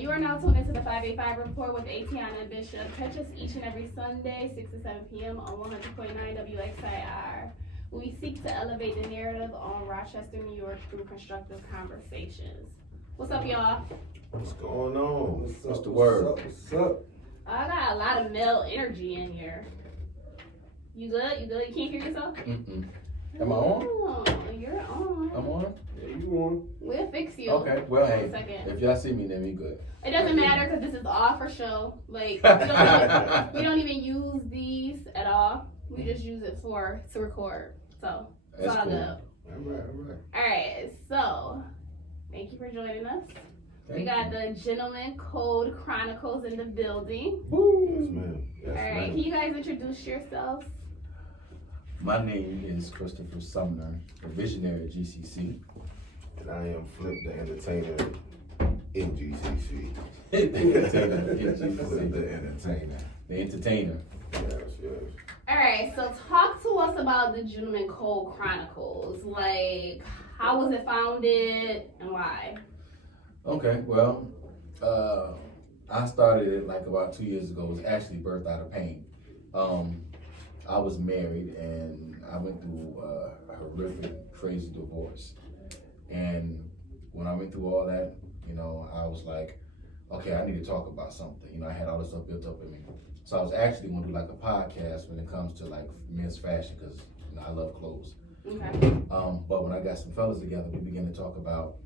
You are now tuned into the 5eight5 report with Atiana and Bishop. Catch us each and every Sunday, 6 to 7 p.m. on 100.9 WXIR. We seek to elevate the narrative on Rochester, New York through constructive conversations. What's up, y'all? What's going on? What's the word? What's up? I got a lot of male energy in here. You good? You good? You can't hear yourself? Mm-mm. Am I on? Oh, you're on. I'm on? Yeah, you on? We'll fix you. Okay, well, hey, in a second. if y'all see me, then we good. It doesn't matter because this is all for show. Like, we don't even use these at all. We just use it to record. So, it's That's all cool. good. All right. Alright, so, thank you for joining us. We got the Gentlemen Code Chronicles in the building. Yes, ma'am. Alright, can you guys introduce yourselves? My name is Christopher Sumner, a visionary at GCC. And I am Flip the Entertainer in GCC. The entertainer in Flip GCC. the Entertainer. The entertainer. Yes. Alright, so talk to us about the Gentlemen Code Chronicles. Like, how was it founded and why? Okay, well, I started it like about 2 years ago. It was actually birthed out of pain. I was married and I went through a horrific, crazy divorce. And when I went through all that, I was like, okay, I need to talk about something. I had all this stuff built up in me. So I was actually going to do like a podcast when it comes to like men's fashion because I love clothes. Okay. But when I got some fellas together, we began to talk about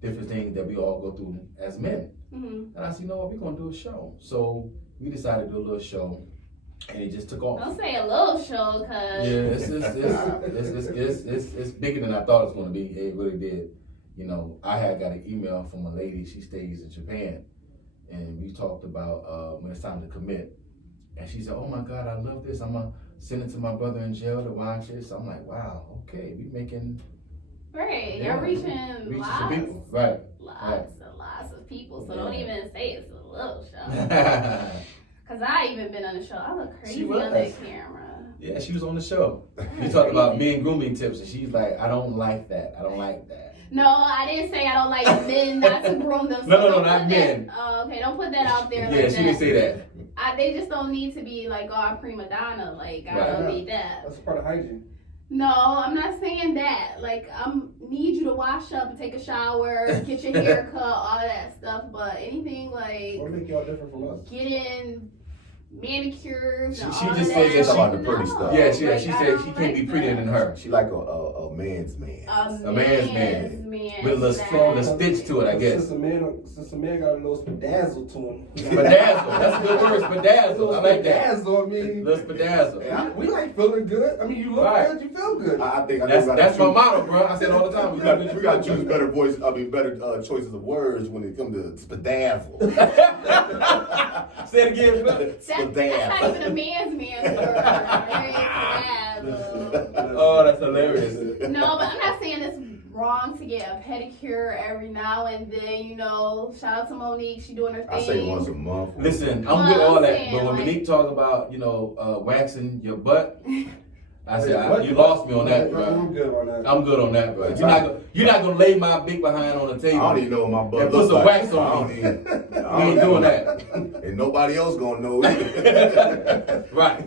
different things that we all go through as men. Mm-hmm. And I said, you know what, we're going to do a show. So we decided to do a little show. And it just took off. Don't say a little show, cause it's bigger than I thought it was going to be. It really did. I had got an email from a lady. She stays in Japan, and we talked about when it's time to commit. And she said, "Oh my God, I love this. I'm gonna send it to my brother in jail to watch it." So I'm like, "Wow, okay, we making right. You're reaching some lots, people, right? lots and lots of people. So Yeah. don't even say it's a little show." Cause I even been on the show. I look crazy on that camera. Yeah, she was on the show. We talked about men grooming tips, and she's like, "I don't like that. I don't like that." No, I didn't say I don't like men not to groom them. No, not men. Oh, okay, don't put that out there. Yeah, like she that. didn't say that. They just don't need to be like all prima donna. Like I don't need that. That's part of hygiene. No, I'm not saying that. Like need you to wash up and take a shower, get your hair cut, all of that stuff. But anything like What make y'all different from us? getting manicures. She and just all said that. that she about the pretty stuff. Yeah, she like, said I she don't can't like be prettier that. than her. She like a man's man. A man's man. With a little exactly. stitch to it, I guess. Since a man got a little spadazzle to him. Spadazzle. That's a good word. Spadazzle. I like that. Spadazzle, I mean. Little spadazzle. We like feeling good. I mean, you look Right. good, you feel good. I think That's my motto, bro. I say it all the time. We got to choose better better choices of words when it comes to spadazzle. Say it again, bro. That's not even a man's word. Oh, that's hilarious. No, but I'm not saying it's wrong to get a pedicure every now and then. Shout out to Monique. She doing her thing. I say once a month. Listen, I'm with all that, saying, but when like- Monique talk about, waxing your butt, I said, you lost me on that, bro. I'm good on that. I'm good on that, bro. You're not gonna lay my big behind on the I table. don't even know what my butt And put looks some like. wax on me. We We ain't doing that. And nobody else gonna know either. Right.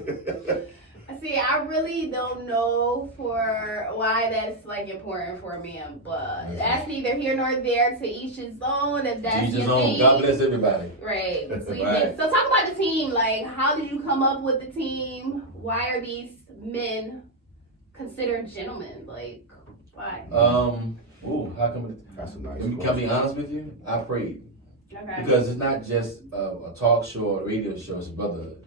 See, I really don't know for why that's like important for a man, but that's neither here nor there. To each his own. If that's Each his your own. thing. God bless everybody. Right. Right. So talk about the team. Like, how did you come up with the team? Why are these men considered gentlemen? Like, why? How come? That's a nice Can I be honest with you? I prayed. Okay. Because it's not just a talk show or a radio show, it's brotherhood.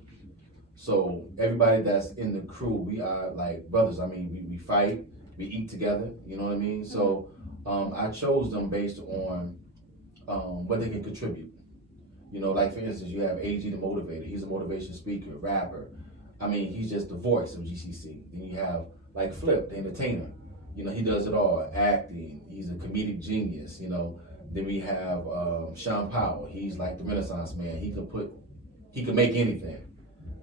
So everybody that's in the crew, we are like brothers. I mean, we fight, we eat together, you know what I mean? So I chose them based on what they can contribute. Like for instance, you have AG the Motivator. He's a motivation speaker, rapper. I mean, he's just the voice of GCC. Then you have like Flip, the entertainer. He does it all, acting. He's a comedic genius, Then we have Sean Powell. He's like the Renaissance man. He can make anything.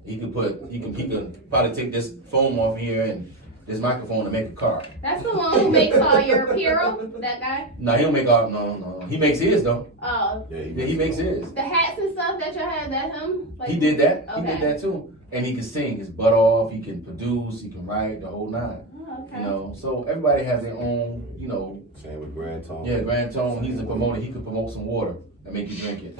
He can probably take this foam off here and this microphone and make a car. That's the one who makes all your apparel. That guy. No, he don't make all. No. He makes his though. Oh, Yeah, he makes his. The hats and stuff that y'all had, that him? Like, He did that. Okay. He did that too. And he can sing his butt off. He can produce. He can write the whole nine. Oh, okay. You know, so everybody has their own. You know. Same with Grand Tone. Yeah, Grand Tone. He's a promoter. He could promote some water and make you drink it.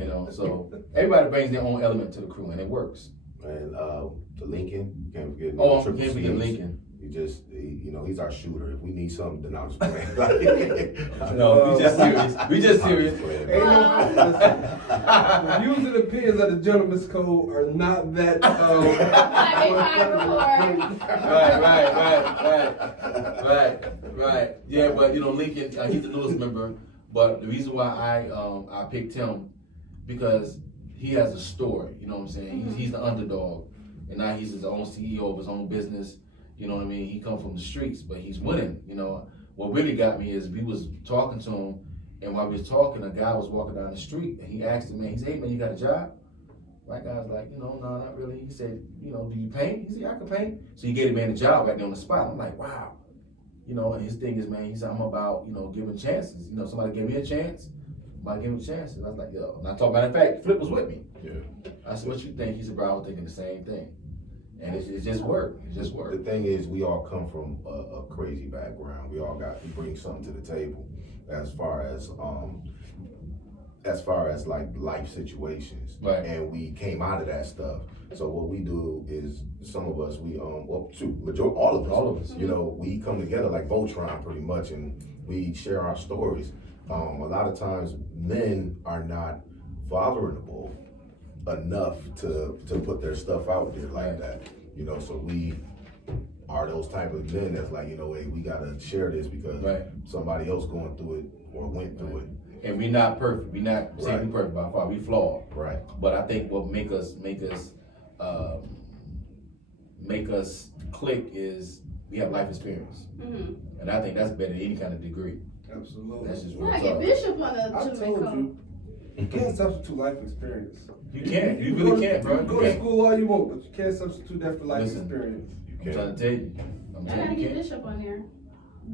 You know, so everybody brings their own element to the crew, and it works. And the Lincoln, you can't forget. Oh, I Triple can't forget C's. Lincoln. You know, he's our shooter. If we need something, then I'll just play. No, we just serious. We just serious. Ain't no, the views and opinions of the Gentlemen's Code are not that. 5eight5 report. Right. Yeah, but you know, Lincoln, he's the newest member. But the reason why I picked him because he has a story. You know what I'm saying? He's the underdog, and now he's his own CEO of his own business. You know what I mean? He come from the streets, but he's winning. You know, what really got me is we was talking to him, and while we was talking, a guy was walking down the street, and he asked him, man, he said, hey man, you got a job? White guy was like, you know, no, not really. He said, you know, do you paint? He said, yeah, I can paint. So he gave the man a job right there on the spot. I'm like, wow. You know, and his thing is, man, he said, I'm about, you know, giving chances. You know, somebody gave me a chance, somebody gave me chances. I was like, yo. And I talked about the fact, Flip was with me. Yeah. I said, what you think? He said, bro, I was thinking the same thing. And it just worked. It just worked. The thing is, we all come from a crazy background. We bring something to the table, as far as like life situations. Right. And we came out of that stuff. So what we do is, some of us, all of us, you know, we come together like Voltron pretty much, and we share our stories. A lot of times, men are not vulnerable enough to put their stuff out there like that, you know. So we are those type of men that's like, you know, hey, we gotta share this because somebody else going through it or went through it. And we're not perfect. We're not saying we're perfect by far. We flawed. Right. But I think what make us click is we have life experience, and I think that's better than any kind of degree. Absolutely. That's just You real gotta get talk. Bishop on the I told Gentlemen Code. you can't substitute life experience. You can't. You really can't, bro. You can go to school all you want, but you can't substitute that for life Listen. experience. I'm trying to tell you. I gotta you get can't. Bishop on there.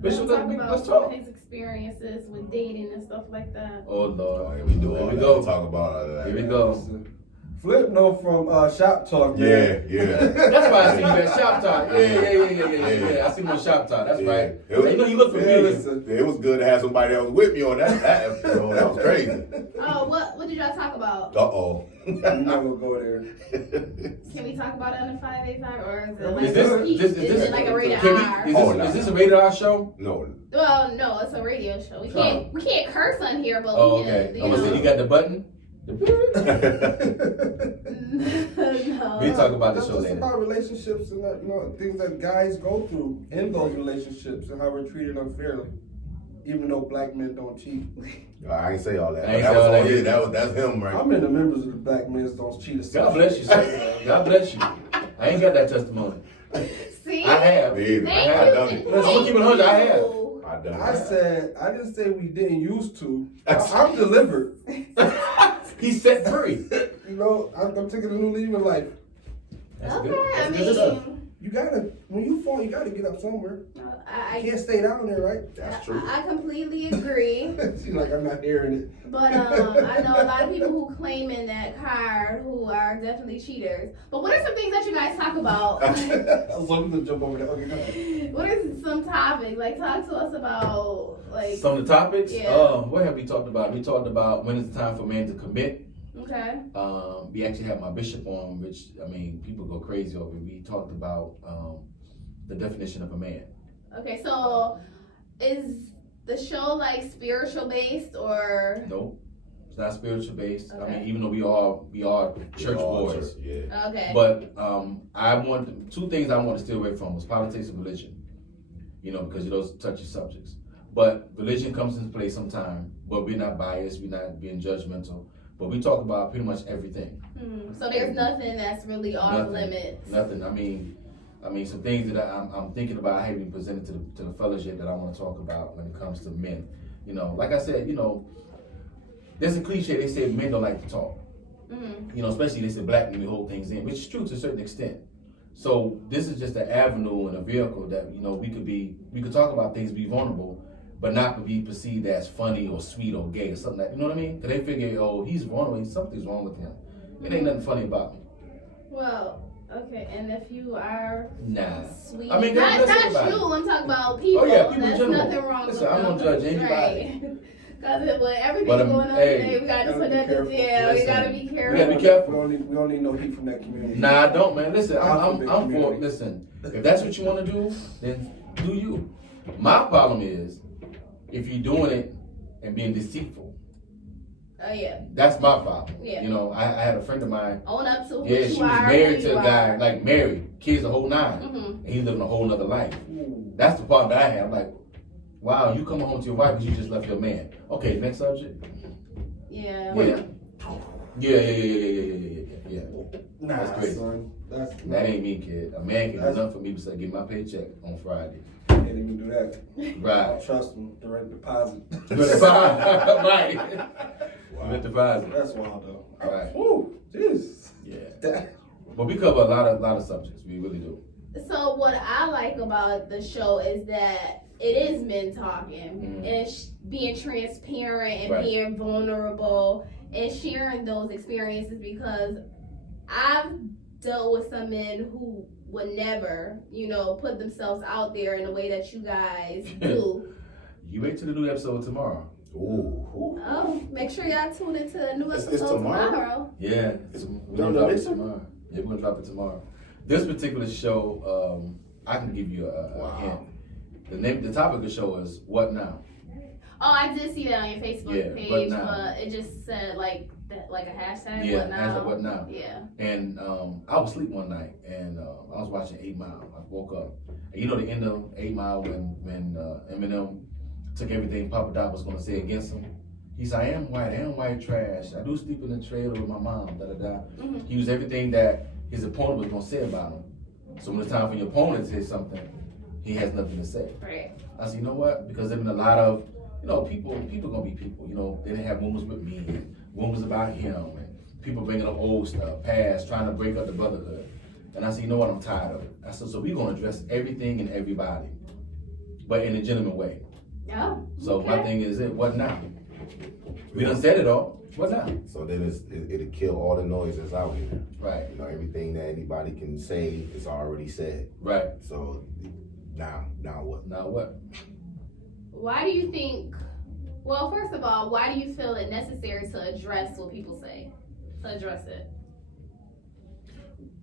Bishop, Let's let's about talk. his experiences with dating and stuff like that. Oh Lord. Here we do Here all we that. go. We talk about all that. Here we go. Flip know from Shop Talk. Man. Yeah. That's why I see you at Shop Talk. Yeah. I see him on Shop Talk. That's right. You know, he looked familiar. It was good to have somebody that was with me on that episode. That was crazy. Oh, what did y'all talk about? Uh-oh. I'm not gonna go there. Can we talk about it on the 5eight5 or is it Is like this- is it like a rated Can R? Is this a rated R show? No. Well, no, it's a radio show. We can't curse on here, but Oh, we can. okay. You Oh, know. so you got the button? No. We talk about the show It's later. about relationships and that, you know, things that guys go through in those relationships and how we're treated unfairly, even though black men don't cheat. I ain't say all that. I ain't That say was all on that his. either. That's him, right? I'm in the members of the black men don't cheat. God bless you, sir. God bless you. I ain't got that testimony. See? I have. Me either. Thank I you. done it. Let's keep it 100. I have. you. I done I it. said, I didn't say we didn't used to. I'm delivered. He's set free. You know, I'm taking a new leave in life. That's Okay, good. I That's good stuff. mean, You gotta, when you fall, you gotta get up somewhere. You I can't stay down there, right? That's true. I completely agree. She's like, I'm not hearing it. But I know a lot of people who claim in that card who are definitely cheaters. But what are some things that you guys talk about? So I'm gonna jump over there. Okay, go ahead. What are some topics? Like, talk to us about, like, Some of the topics? Yeah. What have we talked about? We talked about when is the time for men to commit. okay. We actually had my bishop on, which, I mean, people go crazy over it. We talked about the definition of a man. Okay, so is the show like spiritual based or? Nope. It's not spiritual based. I Okay. mean, even though we are church boys. Yeah. Okay. But I want two things I want to stay away from was politics and religion. You know, because those touchy subjects. But religion comes into play sometime. But we're not biased. We're not being judgmental. But we talk about pretty much everything. So there's nothing that's really off Nothing. limits. Nothing. I mean, some things that I'm thinking about having presented to the fellowship that I want to talk about when it comes to men. You know, like I said, you know, there's a cliche. They say men don't like to talk. You know, especially they say black men, we hold things in, which is true to a certain extent. So this is just an avenue and a vehicle that, you know, we could talk about things, be vulnerable, but not to be perceived as funny or sweet or gay or something like that. You know what I mean? Because they figure, oh, he's vulnerable, something's wrong with him. It ain't nothing funny about me. Well, okay, and if you are sweet, I mean, not listen, you, I'm talking about people. Oh yeah, people in There's general. nothing wrong Listen, with I don't judge anybody. Right. Because with everything But, going on hey, today, we gotta just put that to careful. yeah, we Listen, gotta be careful. We gotta be careful. We don't need no heat from that community. Nah, I don't, man. Listen, I'm for community. listen. If that's what you want to do, then do you. My problem is if you're doing it and being deceitful. Oh yeah. That's my problem. Yeah. You know, I had a friend of mine. Own up to who Yeah, you she was are, married who to you a guy, are. like married, kids a whole 9, Mhm. and he living a whole nother life. That's the problem that I have. Like, wow, you coming home to your wife because you just left your man. Okay, next subject. Yeah. Yeah. Nah, That's crazy. son. That ain't me, kid. A man can do nothing for me besides get my paycheck on Friday. Can't even do that. I Right. don't trust them. Direct deposit. Right. Direct deposit. That's wild though. Right. Woo, jeez. Yeah. But we cover a lot of subjects. We really do. So what I like about the show is that it is men talking and being transparent and Right. being vulnerable and sharing those experiences, because I've dealt with some men who would never, put themselves out there in the way that you guys do. You wait till the new episode tomorrow. Ooh. Oh, make sure y'all tune into the new It's episode tomorrow? tomorrow. Yeah. We're gonna drop it tomorrow. Yeah, we're gonna drop it tomorrow. This particular show, I can give you a hint. The topic of the show is What Now? Oh, I did see that on your Facebook Yeah, page, what now? but it just said like a hashtag. Yeah, what now? hashtag What Now? Yeah. And I was asleep one night, and I was watching 8 Mile. I woke up, and you know the end of 8 Mile when Eminem took everything Papa Doc was gonna say against him. He said, I am white trash. I do sleep in the trailer with my mom. Mhm. He used everything that his opponent was gonna say about him. So when it's time for your opponent to say something, he has nothing to say. Right. I said, you know what? Because there's been a lot of, people gonna be people. They didn't have rumors with me, and rumors about him, and people bringing up old stuff, past, trying to break up the brotherhood. And I said, you know what? I'm tired of it. I said, so we're gonna address everything and everybody, but in a gentleman way. Oh. So okay. my thing is, what now? We done said it all. What now? So then it'll kill all the noise that's out here. Right. Everything that anybody can say is already said. Right. So now what? Now what? Why do you think? Well, first of all, why do you feel it necessary to address what people say? To address it.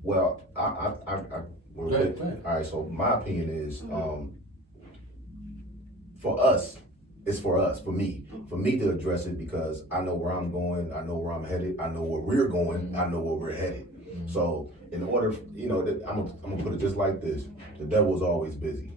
Well, I Go ahead. all right. So my opinion is, for us, it's for us, for me to address it, because I know where I'm going, I know where I'm headed, I know where we're going, I know where we're headed. So in order, I'm gonna put it just like this: the devil is always busy.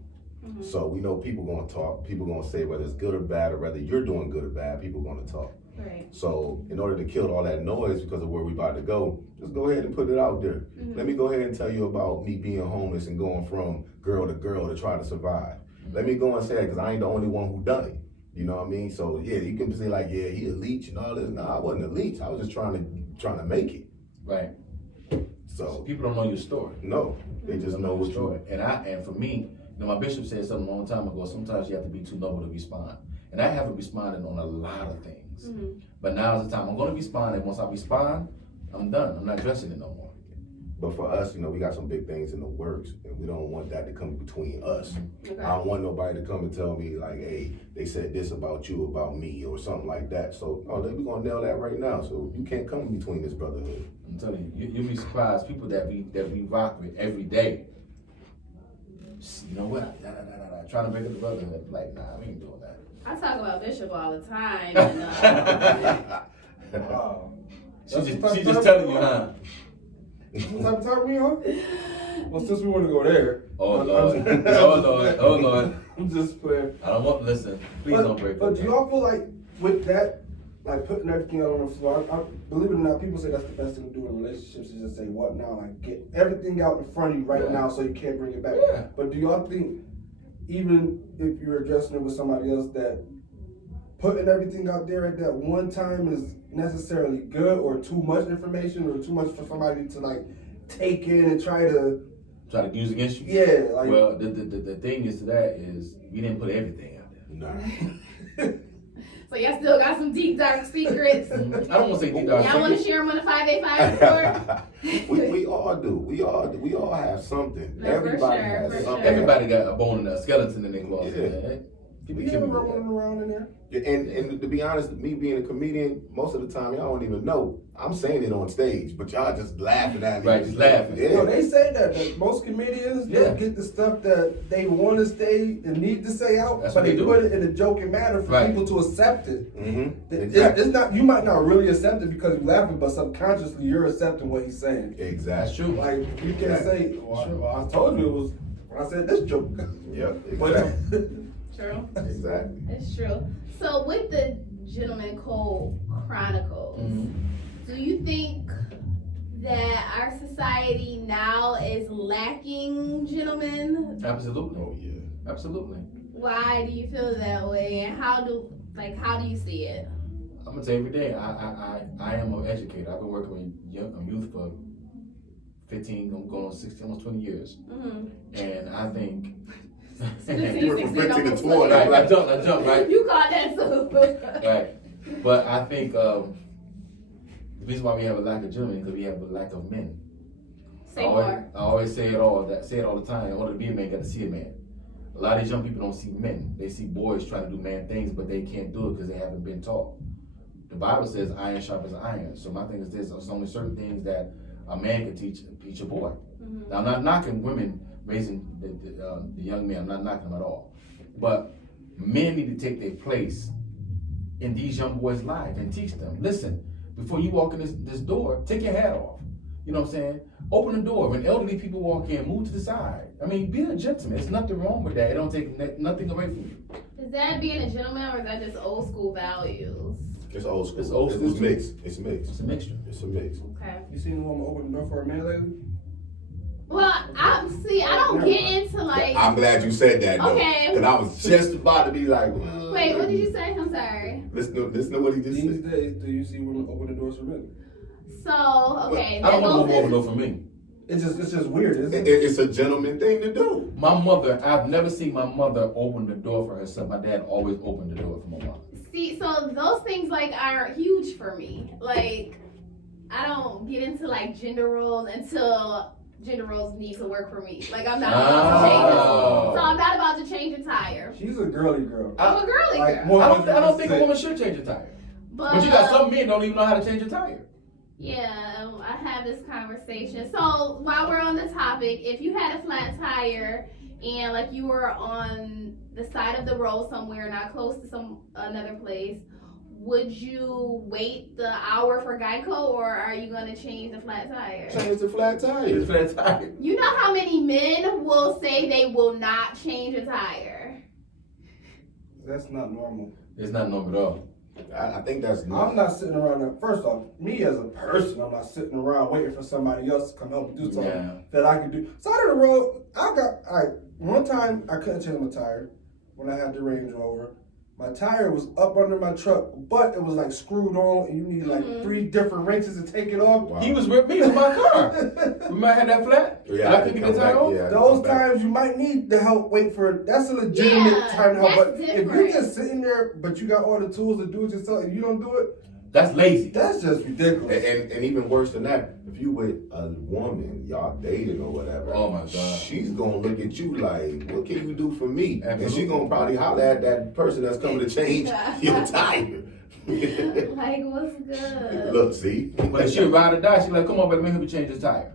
So we know people gonna talk, people gonna say whether it's good or bad, or whether you're doing good or bad, people gonna talk. Right. So in order to kill all that noise because of where we about to go, just go ahead and put it out there. Let me go ahead and tell you about me being homeless and going from girl to girl to try to survive. Let me go and say it, because I ain't the only one who done it. You know what I mean? So yeah, you can say like, yeah, he a leech and all this. No, I wasn't a leech. I was just trying to make it. Right. So People don't know your story. no, they just know what story. you. And for me, my bishop said something a long time ago. Sometimes you have to be too noble to respond. And I haven't responded on a lot of things. But now is the time. I'm going to respond, and once I respond, I'm done. I'm not addressing it no more. But for us, we got some big things in the works, and we don't want that to come between us. Okay. I don't want nobody to come and tell me like, hey, they said this about you, about me, or something like that. So we're gonna nail that right now. So you can't come between this brotherhood. I'm telling you, you'll be surprised. People that we rock with every day. You know what? Nah. Trying to break up the brotherhood. Like, nah, we ain't doing that. I talk about Bishop all the time. And, Wow. She just telling you, huh? What type of time we on? Well, since we want to go there. Oh Lord. I'm just playing. I don't want. Listen, please don't break But up. do y'all feel like with that, like putting everything out on the floor, I believe it or not, people say that's the best thing to do in relationships is just say, what now? Like, get everything out in front of you right now so you can't bring it back. Yeah. But do y'all think, even if you're addressing it with somebody else, that putting everything out there at that one time is necessarily good, or too much information, or too much for somebody to like take in and try to use against you? Yeah, like, well, the thing is to that is we didn't put everything out there. Nah. So y'all still got some deep dark secrets. I don't want to say deep dark Y'all want to secrets. share them on the 5eight5 report? we all do. We all have something. No, for Everybody sure, has for something. sure. Everybody got a bone in a skeleton in their closet. Yeah. Man. Keep You it ever keeping it rolling around in there? And to be honest, me being a comedian, most of the time y'all don't even know I'm saying it on stage, but y'all just laughing at me. Right, just laughing. Yeah. No, they say that most comedians Yeah. they get the stuff that they want to say and need to say out, That's but what they they do. put it in a joking manner for Right. people to accept it. Mm-hmm. It's not, you might not really accept it because you're laughing, but subconsciously you're accepting what he's saying. That's Exactly. true. Like you can't say, well, I told you it was when I said this joke. Yep. But Exactly. True. Exactly. It's true. So with the Gentlemen Code Chronicles, do you think that our society now is lacking gentlemen? Absolutely. Oh yeah. Absolutely. Why do you feel that way, and how do you see it? I'm gonna tell you every day. I am an educator. I've been working with youth for 15, I'm going on 16, almost 20 years, and I think. You went from 15 to 20. Right, I jumped, right? You caught that too. Right. But I think the reason why we have a lack of gentlemen is because we have a lack of men. Say more. I always say it all the time. In order to be a man, you got to see a man. A lot of these young people don't see men. They see boys trying to do man things, but they can't do it because they haven't been taught. The Bible says iron sharpens iron. So my thing is this: there's only certain things that a man can teach a boy. Now I'm not knocking women raising the young men. I'm not knocking them at all. But men need to take their place in these young boys' lives and teach them. Listen, before you walk in this door, take your hat off. You know what I'm saying? Open the door. When elderly people walk in, move to the side. I mean, be a gentleman. There's nothing wrong with that. It don't take nothing away from you. Is that being a gentleman, or is that just old school values? It's old school. It's old school. It's mixed. It's mixed. It's a mixture. It's a mix. Okay. You seen a woman open the door for a man lately? Well, I don't get into like. I'm glad you said that though. Okay. Because I was just about to be like, Wait, what did you say? I'm sorry. Listen to what he just These said. days, do you see women open the doors for men? So okay, I don't want to goes open door for me. It's just weird, isn't it? It's a gentleman thing to do. My mother, I've never seen my mother open the door for herself. My dad always opened the door for my mom. See, so those things like are huge for me. Like, I don't get into like gender roles until gender roles need to work for me. Like, I'm not about to change it. So I'm not about to change a tire. She's a girly girl. I'm a girly Like, girl. I don't think a woman should change a tire. But you got some men don't even know how to change a tire. Yeah, I had this conversation. So while we're on the topic, if you had a flat tire and like you were on the side of the road somewhere, not close to another place, would you wait the hour for Geico, or are you gonna change the flat tire? Change the flat tire. It's a flat tire. You know how many men will say they will not change a tire? That's not normal. It's not normal at all. I think that's I'm not sitting around there. First off, me as a person, I'm not sitting around waiting for somebody else to come help me do something that I can do. Side of the road, one time I couldn't change my tire when I had the Range Rover. My tire was up under my truck, but it was like screwed on, and you need like 3 different wrenches to take it off. Wow. He was with me with my car. We might have that flat. Yeah, And I couldn't get the tire off. Those times you might need the help. Wait for it. That's a legitimate time to help. That's But if different. you're just sitting there, but you got all the tools to do it yourself, and you don't do it, That's lazy. that's just ridiculous. And even worse than that, if you with a woman, y'all dating or whatever, Oh my God. she's gonna look at you like, what can you do for me? And Absolutely. she's gonna probably holler at that person that's coming to change your tire. Like, what's good? Look, see? But if she ride or die, she's like, come on, baby, let me help you change this tire.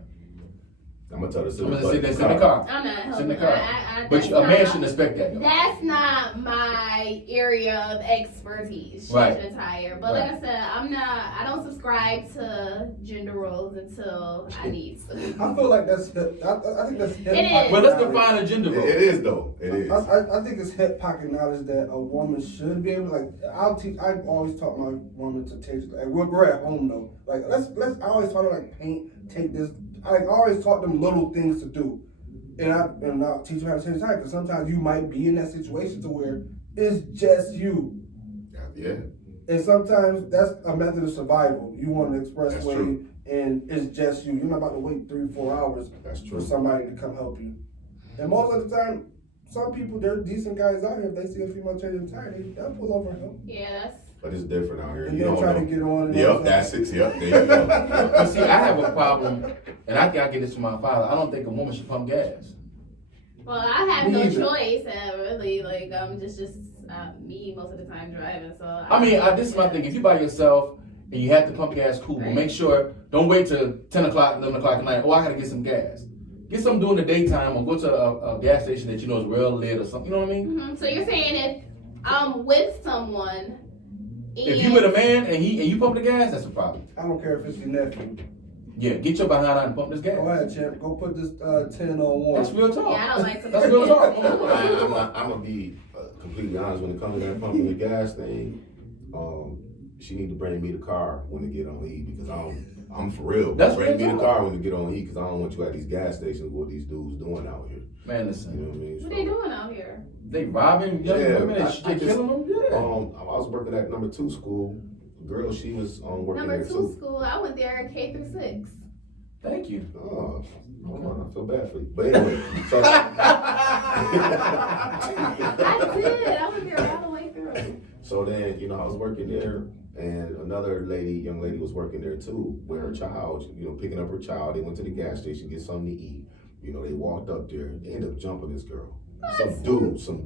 I'm gonna tell her to I'm gonna sit there, sit in the car. I'm not Sit in the helping. car. But a man shouldn't expect that, though. That's not my area of expertise, Right. changing a tire. But like I said, I don't subscribe to gender roles until I need to. I feel like that's hip. I think that's hip. It is. pocket Well, let's knowledge. define a gender role. It is though. It is. I think it's hip pocket knowledge that a woman should be able. Like I've always taught my woman to take. Like we're at home though. Like let's. I always taught her like paint. Take this. I always taught them little things to do, and I'll teach them how to change time. Because sometimes you might be in that situation to where it's just you. Yeah. And sometimes that's a method of survival. You want an That's expressway, true. and it's just you. You're not about to wait 3-4 hours That's for true. somebody to come help you. And most of the time, some people, they're decent guys out here. If they see a female changing tire, they'll pull over him. Yeah, that's. But it's different out here. And You then don't try know. to get on. And Yep, that's it. Yep, there you go. But see, I have a problem, and I get this from my father. I don't think a woman should pump gas. Well, I have Me no either. choice, and really, like, I'm just me most of the time driving. So I mean, this is my thing. If you by yourself and you have to pump gas, cool. But Right. make sure, don't wait till 10 o'clock, 11 o'clock at night. Oh, I gotta get some gas. Get something during the daytime, or go to a gas station that you know is real lit or something. You know what I mean? So you're saying if I'm with someone, If you with a man and you pump the gas, that's a problem. I don't care if it's your nephew. Yeah, get your behind out and pump this gas. Go ahead, champ. Go put this 10 on one. That's real talk. Yeah, I don't like to. That's real talk. I'm gonna be completely honest when it comes to that pumping the gas thing. She need to bring me the car when to get on E because I'm for real. That's bring me real the talk. car when to get on E because I don't want you at these gas stations. What these dudes doing out here? Man, You listen. know what I mean? What they doing out here? They robbing young Yeah, women and I they just- killing them? Yeah. I was working at number 2 school. Girl, she was working Number there 2 too. school. I went there K through 6. Thank you. Oh, I feel bad for you. But anyway, so I did. I went there all the way through. So then, I was working there, and another young lady was working there too, with her child, picking up her child. They went to the gas station, get something to eat. They walked up there, they ended up jumping this girl. Some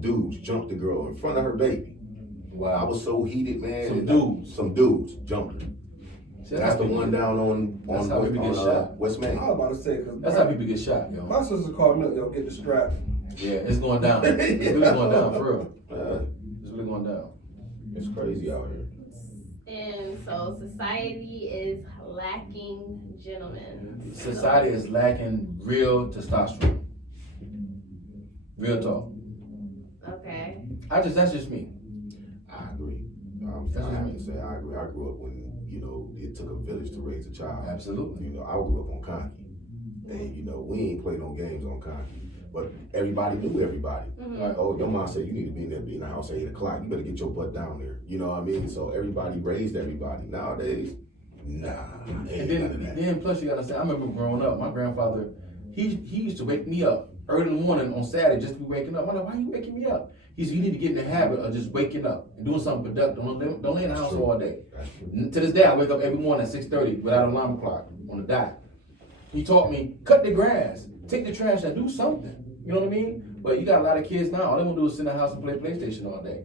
dudes jumped the girl in front of her baby. I Wow. was so heated, man. Some dudes jumped her. See, That's the one down on That's how people get shot. West Main. I was about to say, because That's how people get shot, yo. my sister called me, yo, get the strap. Yeah, it's going down. It's really going down, for real. It's really going down. It's crazy out here. And so society is lacking gentlemen. Society is lacking real testosterone. Real talk. Okay. That's just me. I agree. I have to say, I agree. I grew up when, it took a village to raise a child. Absolutely. I grew up on Conky. And, we ain't played no games on Conky. But everybody knew everybody. Right. Oh, your mom said you need to be in the house at 8 o'clock. You better get your butt down there. You know what I mean? So everybody raised everybody. Nowadays, nah, And ain't none of that. then plus you gotta say, I remember growing up, my grandfather, he used to wake me up early in the morning on Saturday just to be waking up. I'm like, why are you waking me up? He said, you need to get in the habit of just waking up and doing something productive. Don't lay in the house all day. That's true. To this day, I wake up every morning at 6:30 without an alarm clock on the dot. He taught me, cut the grass, take the trash and do something. You know what I mean? But you got a lot of kids now, all they want to do is sit in the house and play PlayStation all day.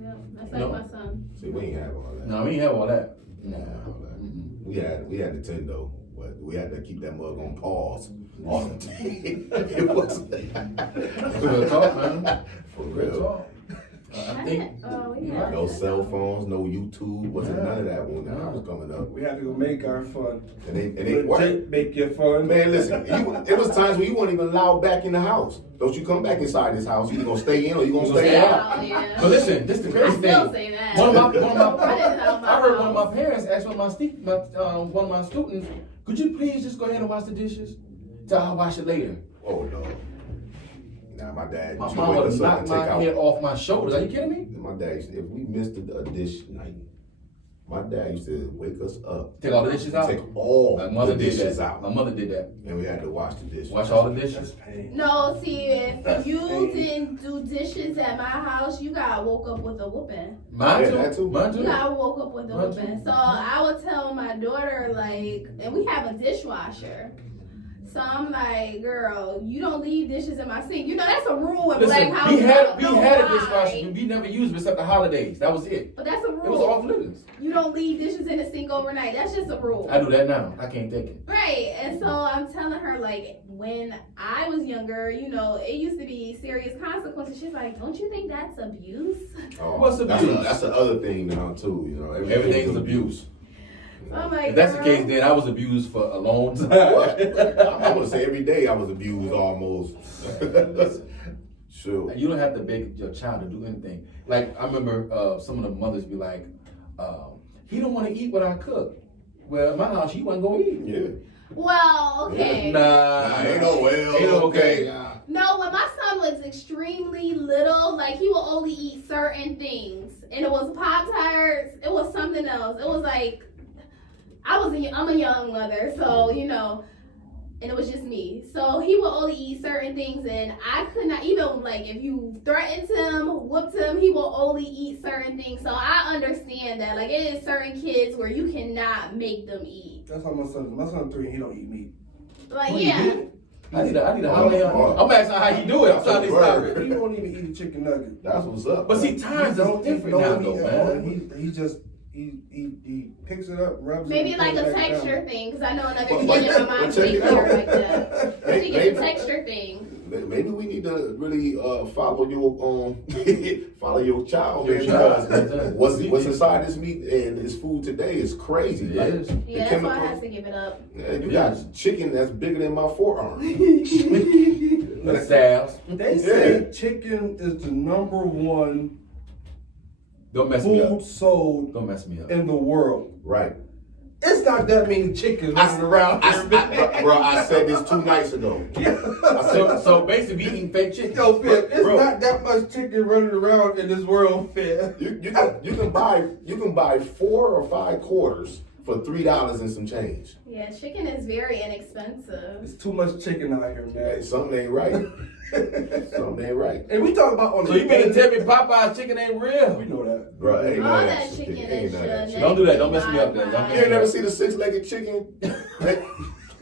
Yeah, that's No. like my son. See, we ain't have all that. No, we ain't have all that. Nah, all that. We had Nintendo, but we had to keep that mug on pause all the time. It was Real talk, man. For Real real. talk. I think We had No cell phones, no YouTube, wasn't Yeah. none of that when I was coming up. We had to go make our fun. And they worked. Legit make your fun. Man, listen, it was times when you weren't even allowed back in the house. Don't you come back inside this house. You either gonna stay in or you gonna stay out. Oh, yeah. But listen, this is the I crazy still thing. say that. I heard one of house. my parents ask one of my students, could you please just go ahead and wash the dishes? Till I'll wash it later. Oh no. Nah, my dad My used to mom wake would us up knock and my take head out. off my shoulders. Are you kidding me? My dad used to, if we missed a dish night, my dad used to wake us up, Take all the dishes out? take all My mother the did dishes that. out, My mother did that. and we had to wash the dishes. Wash all the That's dishes. pain. No, see, if That's you pain. didn't do dishes at my house, you got woke up with a whooping. Mine Yeah, too. that too. Mine You too. got woke up with a Mine whooping. too. So I would tell my daughter, like, and we have a dishwasher. So I'm like, girl, you don't leave dishes in my sink. That's a rule in Listen, black houses. we I had don't a know dishwasher, why, but we never used it except the holidays. That was it. but that's a It was rule. off limits. You don't leave dishes in the sink overnight. That's just a rule. I do that now. I can't take it. Right. And so I'm telling her, like, when I was younger, it used to be serious consequences. She's like, don't you think that's abuse? Oh, What's abuse? That's the other thing now too. Everything is abuse. So I'm like, If that's the girl, case, then I was abused for a long time. I want to say every day I was abused almost. Sure. You don't have to beg your child to do anything. Like, I remember some of the mothers be like, he don't want to eat what I cook. Well, in my house, he wasn't going to eat. Yeah. Well, okay. Nah, Ain't no well. Ain't no okay. Nah. No, when my son was extremely little, like, he will only eat certain things. And it was Pop-Tarts. It was something else. It was like, I'm a young mother, so, and it was just me. So he would only eat certain things, and I could not even, like, if you threatened him, whooped him, he will only eat certain things. So I understand that, like, it is certain kids where you cannot make them eat. That's how my son is. My son 3 and he don't eat meat. Like, Well, yeah. I need a how many? I'm asking how you do it. I'm trying to stop it. He won't even eat a chicken nugget. That's what's up. But see, times is different now, though, man. He just he picks it up, rubs Maybe it. like a puts it back texture down. thing, because I know another But- kid in my but mom's check it daycare out. like that. She gets a texture thing. Maybe we need to really follow your follow your child, Your man, child, because yeah. what's inside this meat and this food today is crazy. It Like, is. the Yeah, that's why I chemical- have to give it up. Man, you got chicken that's bigger than my forearm. The salves. They say chicken is the #1 Don't mess me food up. sold Don't mess me up. in the world. Right. It's not that many chickens running around. Bro, I said this 2 nights ago. So basically, we eating fake chicken. Yo, Fib, it's Bro. not that much chicken running around in this world, Fib. You can buy 4 or 5 quarters for $3 and some change. Yeah, chicken is very inexpensive. It's too much chicken out here, Hey, man. something ain't right. Something ain't right. And we talk about on So the you mean to tell me Popeye's chicken ain't We real? know that. Bro, ain't All none of that shit. chicken Ain't is none of that shit. Don't do that. Don't mess me up then. Don't You ain't never see the 6-legged chicken?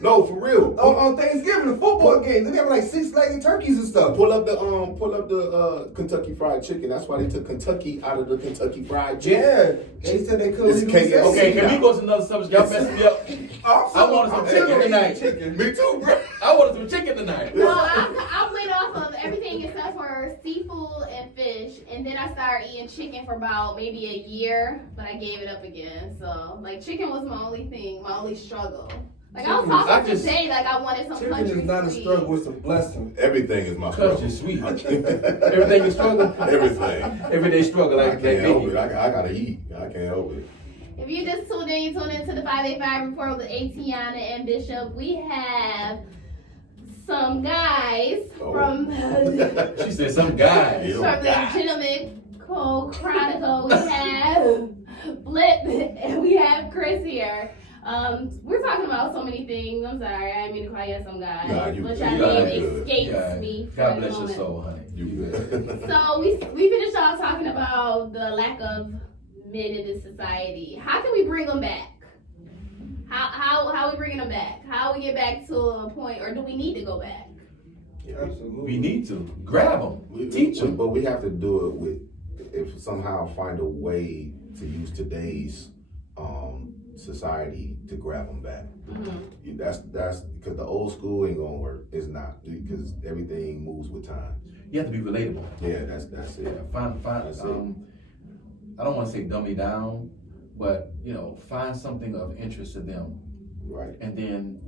No, for real. On Thanksgiving, the football games, they have like 6-legged turkeys and stuff. Pull up the Kentucky Fried Chicken. That's why they took Kentucky out of the Kentucky Fried Chicken. Yeah, they said they couldn't It's legally KFC. sell Okay, it. can we go to another subject? Y'all messing me up. I wanted some chicken tonight. Chicken. Me too, bro. I wanted some chicken tonight. No, I went off of everything except for seafood and fish, and then I started eating chicken for about maybe a year, but I gave it up again. So, like, chicken was my only thing, my only struggle. Like, I was Chicken is- talking today, like, I wanted some Chicken country is not a sweet. struggle, it's a blessing. Everything is my struggle. Country sweet. Everything is struggle. Everything. Everyday struggle I like can't help it. that. I gotta eat. I can't help it. If you just tuned in, you tuned into the 5eight5 report with Atiana and Bishop. We have some guys from She said some guys. Yeah. from the Gentlemen Code Chronicles. We have Flip and we have Chris here. We're talking about so many things. I'm sorry, I didn't mean to call you some guy. Nah, you Which good. I You name good. escapes Yeah. me for God the bless your moment. soul, honey. You good. So we finished off talking about the lack of men in this society. How can we bring them back? How we bringing them back? How we get back to a point, or do we need to go back? Absolutely. We need to grab them, teach them. But we have to do it with, if somehow find a way to use today's society to grab them back. Mm-hmm. That's because the old school ain't gonna work. It's not, because everything moves with time. You have to be relatable. Yeah, that's Yeah, it. find. That's it. I don't want to say dummy down, but find something of interest to them, Right. and then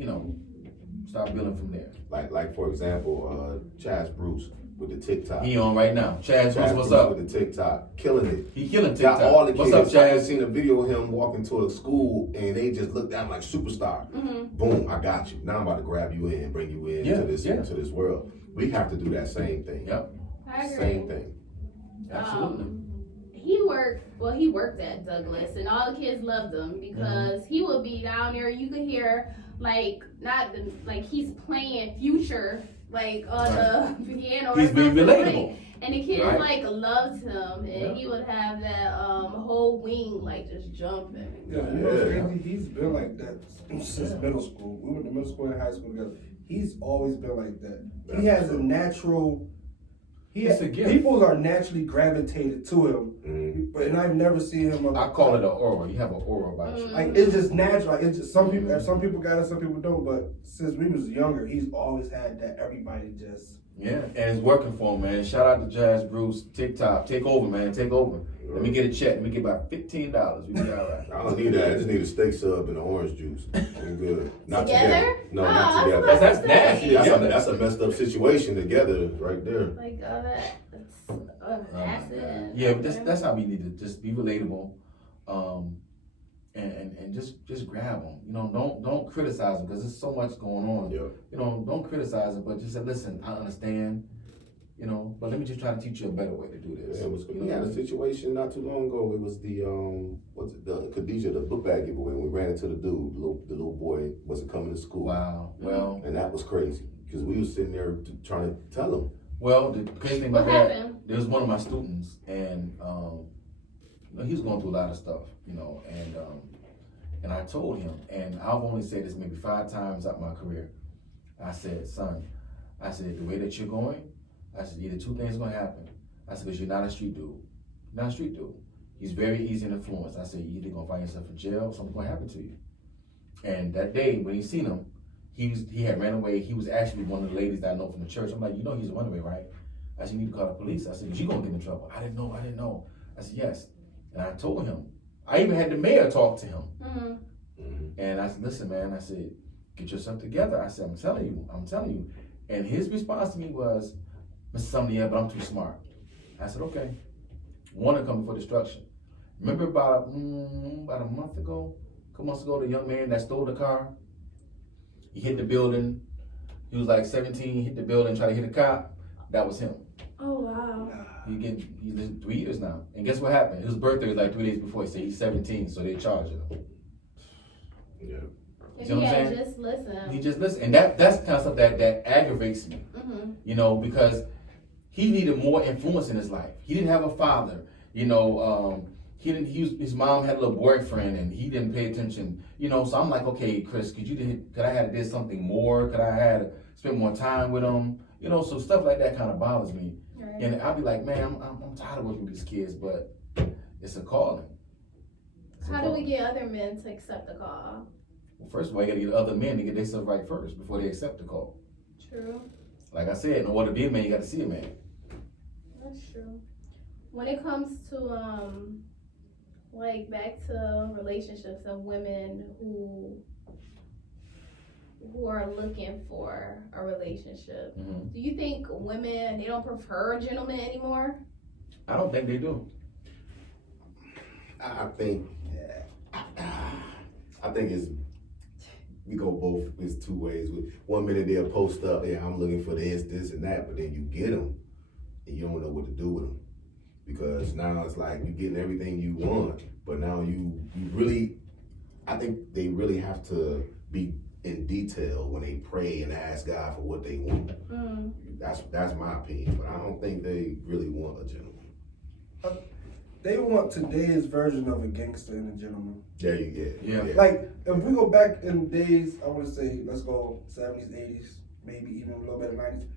start building from there. Like for example, Chaz Bruce with the TikTok. He on right now. Chaz, Chaz what's Bruce up? with the TikTok, killing it. He killing TikTok. Got all the kids. What's up, I just Chaz? seen a video of him walking to a school and they just looked at him like superstar. Mm-hmm. Boom, I got you. Now I'm about to grab you in and bring you in Yeah, to this world. We have to do that same thing. Yep, I agree. Same thing. absolutely. He worked at Douglas, and all the kids loved him because he would be down there. You could hear he's playing Future on the piano. or He's being something, relatable. and the kids Right. loved him, and Yeah. he would have that whole wing just jumping. Yeah, Yeah. crazy? He's been like that since middle school. We went to middle school and high school together. He's always been like that. He has a natural. It's a gift. People are naturally gravitated to him, and I've never seen him. I call it an aura. You have an aura about you. Like it's just natural. Like it's just some people got it, some people don't. But since we was younger, he's always had that. Everybody just. Yeah, and it's working for him, man. Shout out to Jazz Bruce, TikTok. Take over, man. Take over. Let me get a check. Let me get about $15. We be all right. I don't need that. I just need a steak sub and an orange juice. I'm good. Not Together? No, Oh, not together. That's nasty. That's a messed up situation together right there. Acid. Yeah, but that's how we need to just be relatable, and just grab them. Don't criticize them because there's so much going on. Yeah. Don't criticize them, but just say, listen, I understand. you know, but let me just try to teach you a better way to do this. Yeah, we had a situation not too long ago. It was the Khadijah, the book bag giveaway. We ran into the dude, the little boy wasn't coming to school. Wow. Well, and that was crazy because we was sitting there trying to tell him. Well, the crazy thing about What that, happened? there was one of my students, and you know, he was going through a lot of stuff, you know, and I told him, and I've only said this maybe 5 times out my career. I said, son, I said, the way that you're going, I said, either 2 things are gonna happen. I said, because you're not a street dude. You're not a street dude. He's very easy to influence. I said, you're either gonna find yourself in jail or something's gonna happen to you. And that day, when he seen him, he had ran away. He was actually one of the ladies that I know from the church. I'm like, you know he's a runaway, right? I said, you need to call the police. I said, because you're gonna get in trouble. I didn't know. I said, yes. And I told him. I even had the mayor talk to him. And I said, listen, man, I said, get yourself together. I said, I'm telling you. And his response to me was, Mr. Sumner, yeah, but I'm too smart. I said, okay. One to come before destruction. Remember about a month ago, a couple months ago, the young man that stole the car? He hit the building. He was like 17, hit the building, tried to hit a cop. That was him. Oh, wow. He's 3 years now. And guess what happened? His birthday was like 3 days before. He said he's 17, so they charged him. Yeah. If You know he what I'm had saying? just listened. He just listened. And that's the kind of stuff that aggravates me. You know, because he needed more influence in his life. He didn't have a father. You know, his mom had a little boyfriend and he didn't pay attention. You know, so I'm like, okay, Chris, could I have did something more? Could I have spent more time with him? You know, so stuff like that kind of bothers me. Right. And I'll be like, man, I'm tired of working with these kids, but it's a calling. How do we get other men to accept the call? Well, first of all, you gotta get other men to get themselves right first before they accept the call. True. Like I said, in order to be a man, you gotta see a man. That's true. When it comes to like back to relationships of women who are looking for a relationship, do you think women, they don't prefer gentlemen anymore? I don't think they do. I think it's we go both. It's 2 ways. With 1 minute they'll post up, yeah, I'm looking for this, and that, but then you get them and you don't know what to do with them because now it's like you're getting everything you want, but now you really, I think they really have to be in detail when they pray and ask God for what they want. That's my opinion, but I don't think they really want a gentleman. They want today's version of a gangster and a gentleman. There you go. Yeah. Like, if we go back in days, I want to say, let's go 70s, 80s, maybe even a little bit of 90s.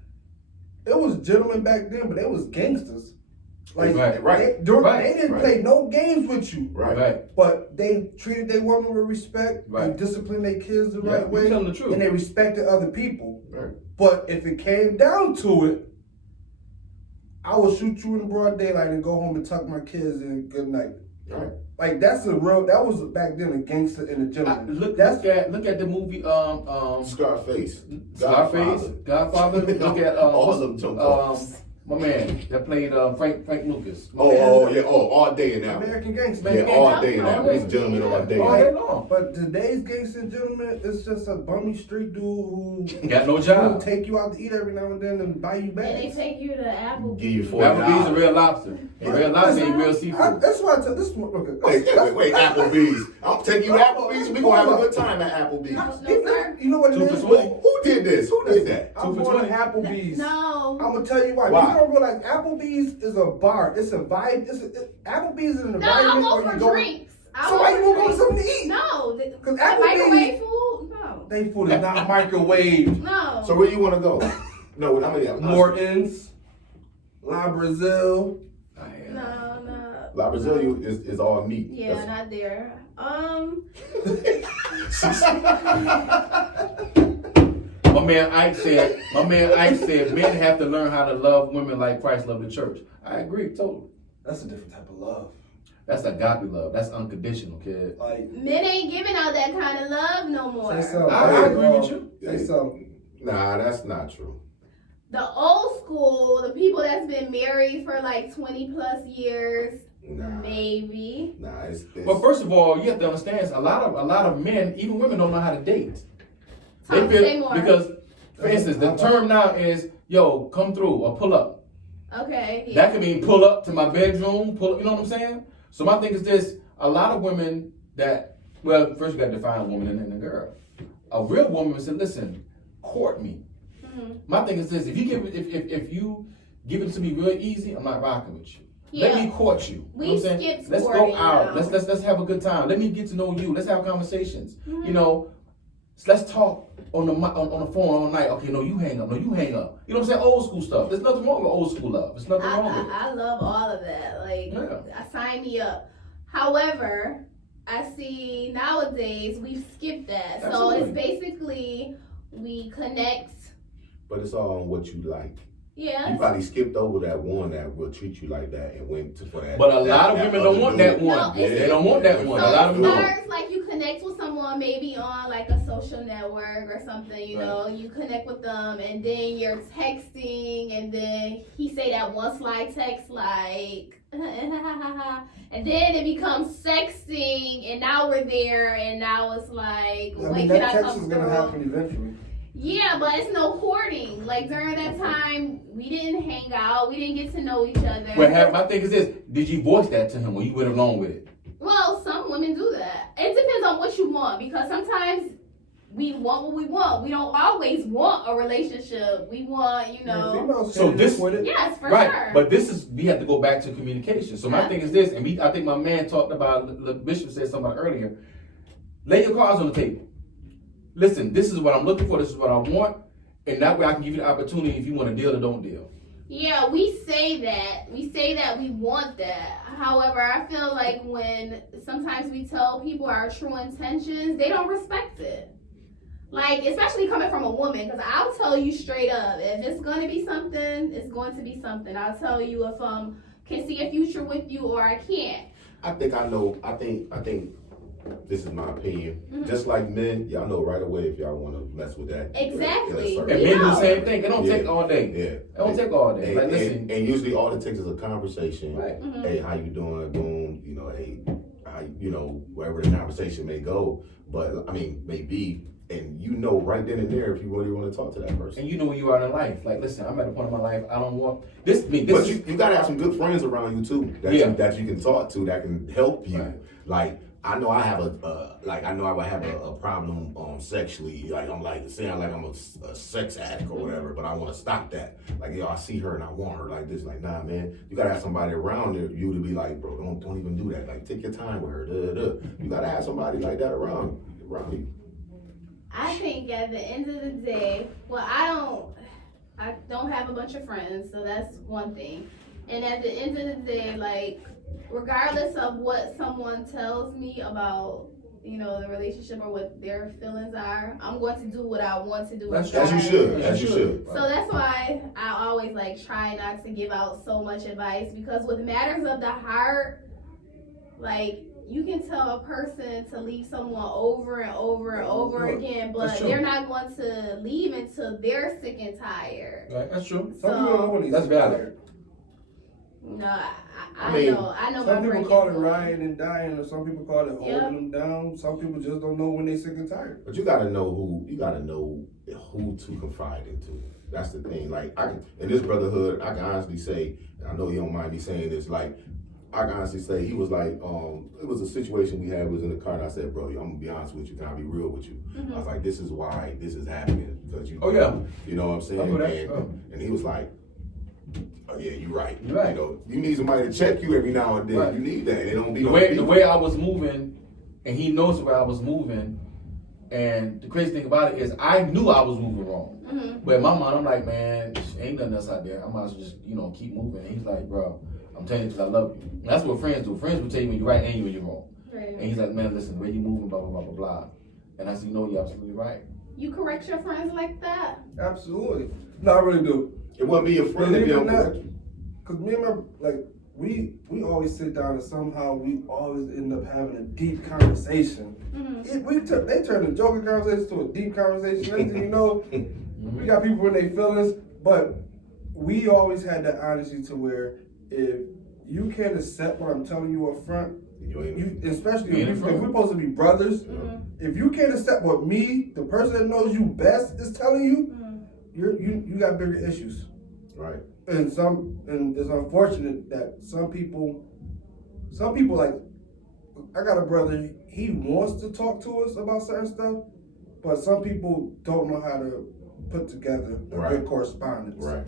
It was gentlemen back then, but they was gangsters. Like, Right. They didn't play no games with you. Right. But they treated their woman with respect. Right. They disciplined their kids the Yeah, right you way. telling the truth. And they respected other people. Right. But if it came down to it, I would shoot you in broad daylight and go home and tuck my kids in good night. Right. Like that was back then a gangster and a gentleman. Look at the movie Scarface. Godfather. Look at all of them jump off. my man that played Frank Lucas. All day in that. American Gangster. Yeah, all day in that. He's gentlemen all day. All day long. But today's gangster and gentleman is just a bummy street dude who got no job. will take you out to eat every now and then and buy you bags. And they take you to Applebee's. Give you Applebee's $40. a real lobster. Real lobster ain't real seafood. That's why I tell this. Wait, Applebee's. I'll take you to Applebee's. We gonna have a good time at Applebee's. No, sir. You know what it 2 is? for $20. Who did this? Who did that? I'm 2 for going to 20. Applebee's. No. I'm gonna tell you why. Why? You don't realize Applebee's is a bar. It's a vibe. Applebee's is an No, I'll environment go where for you go. drinks. So why you won't go to something to eat? No. Because Microwave food? No. They food is not microwaved. No. So where you want to go? No, I mean Morton's, La Brazil. No. La Brazil is all meat. Yeah, not there. My man Ike said men have to learn how to love women like Christ loved the church. I agree, totally. That's a different type of love. That's agape love. That's unconditional, kid. Like Men ain't giving out that kind of love no more. say something. I agree with you. Say something. Nah, that's not true. The old school, the people that's been married for like 20 plus years, Nah. maybe. Nah, it's But first of all, you have to understand, a lot of men, even women, don't know how to date. Say more. Because, for instance, the term now is, yo, come through or pull up. Okay. Yeah. That could mean pull up to my bedroom, you know what I'm saying? So my thing is this, a lot of women that, well, first you gotta define a woman and a girl. A real woman said, listen, court me. Mm-hmm. My thing is this, if you give it to me real easy, I'm not rocking with you. Yeah. Let me court you. We You know what I'm saying? skipped Let's go courting out. now. Let's have a good time. Let me get to know you. Let's have conversations. Mm-hmm. You know, let's talk on the phone all night. Okay, no, you hang up. No, you hang up. You know what I'm saying? Old school stuff. There's nothing wrong with old school love. There's nothing wrong with it. I love all of that. Like, Yeah. sign me up. However, I see nowadays we've skipped that. So Absolutely. it's basically we connect. But it's all on what you like. Yeah. You probably skipped over that one that will treat you like that and went for that. But a lot of women don't want that one. No, They don't want that one. So A lot of it women don't. starts like you connect with someone maybe on like a social network or something, you know, you connect with them and then you're texting and then he say that one slide text like and then it becomes sexting and now we're there and now it's like, I wait, mean, can that I text come is gonna through? happen eventually. Yeah, but it's no courting. Like during that time, we didn't hang out. We didn't get to know each other. Well, my thing is this: did you voice that to him, or you went along with it? Well, some women do that. It depends on what you want because sometimes we want what we want. We don't always want a relationship. We want, you know. Females So can this- with it. Yes, for Right, sure. but we have to go back to communication. So my Yeah. thing is this, and I think my man talked about, the bishop said something earlier. Lay your cards on the table. Listen, this is what I'm looking for. This is what I want, and that way I can give you the opportunity if you want to deal or don't deal. Yeah, we say that. We say that we want that. However, I feel like when sometimes we tell people our true intentions, they don't respect it. Like, especially coming from a woman, because I'll tell you straight up, if it's going to be something, it's going to be something. I'll tell you if can see a future with you or I can't. I think I know. I think this is my opinion. Mhm. Just like men, y'all know right away if y'all want to mess with that. Exactly. In a And certain- men do the Yeah. same thing. It don't take all day. Yeah. It don't take all day. And, Like, and, listen. and usually all it takes is a conversation. Right. Mhm. Hey, how you doing? Boom. You know, hey, wherever the conversation may go. But I mean, may be, and you know right then and there if you really want to talk to that person. And you know where you are in life. Like, listen, I'm at a point in my life. I don't want this. But you gotta have some good friends around you too that you can talk to that can help you. Right. Like I know I have I would have a problem sexually. Like I'm like saying like I'm a sex addict or whatever, but I want to stop that. Like I see her and I want her like this. Like nah, man, you gotta have somebody around you to be like, bro, don't even do that. Like take your time with her. You gotta have somebody like that around you. I think at the end of the day, well, I don't have a bunch of friends, so that's one thing. And at the end of the day, like, regardless of what someone tells me about, the relationship or what their feelings are, I'm going to do what I want to do. As you should. So that's why I always try not to give out so much advice because with matters of the heart, you can tell a person to leave someone over and over and over again, but they're not going to leave until they're sick and tired. Right, that's true. Some people don't know when That's valid. No, I mean, know my Some people brain call it gets- riding and dying, or some people call it holding Yeah. them down. Some people just don't know when they're sick and tired. But you gotta know who to confide into. That's the thing. Like in this brotherhood, I can honestly say, and I know you don't mind me saying this, like I can honestly say he was like, it was a situation we had, was in the car and I said, bro, I'm gonna be honest with you, can I be real with you? I was like, this is why this is happening. Because you Oh, yeah. You know what I'm saying? I know that. And he was like, oh yeah, you're right. You're right. You need somebody to check you every now and then. Right. You need that. It don't be The way I was moving, and he knows the way I was moving, and the crazy thing about it is I knew I was moving wrong. Mhm. But in my mind, I'm like, man, ain't nothing else out there. I might as well just, keep moving. And he's like, bro, I'm telling you because I love you. And that's what friends do. Friends will tell you when you're right and when you're wrong. Right. And he's like, man, listen, the way you moving, blah, blah, blah, blah, blah. And I said, you're absolutely right. You correct your friends like that? Absolutely. No, I really do. It wouldn't be a friend if Believe you it or don't not, correct you. because me and my, we always sit down and somehow we always end up having a deep conversation. Mm-hmm. They turn the joking conversation to a deep conversation. Next thing you know, we got people in their feelings, but we always had that honesty to where if you can't accept what I'm telling you up front, especially if we're supposed to be brothers, if you can't accept what me, the person that knows you best, is telling you, you got bigger issues. Right. and it's unfortunate that some people like, I got a brother, he wants to talk to us about certain stuff, but some people don't know how to put together a good correspondence. Right.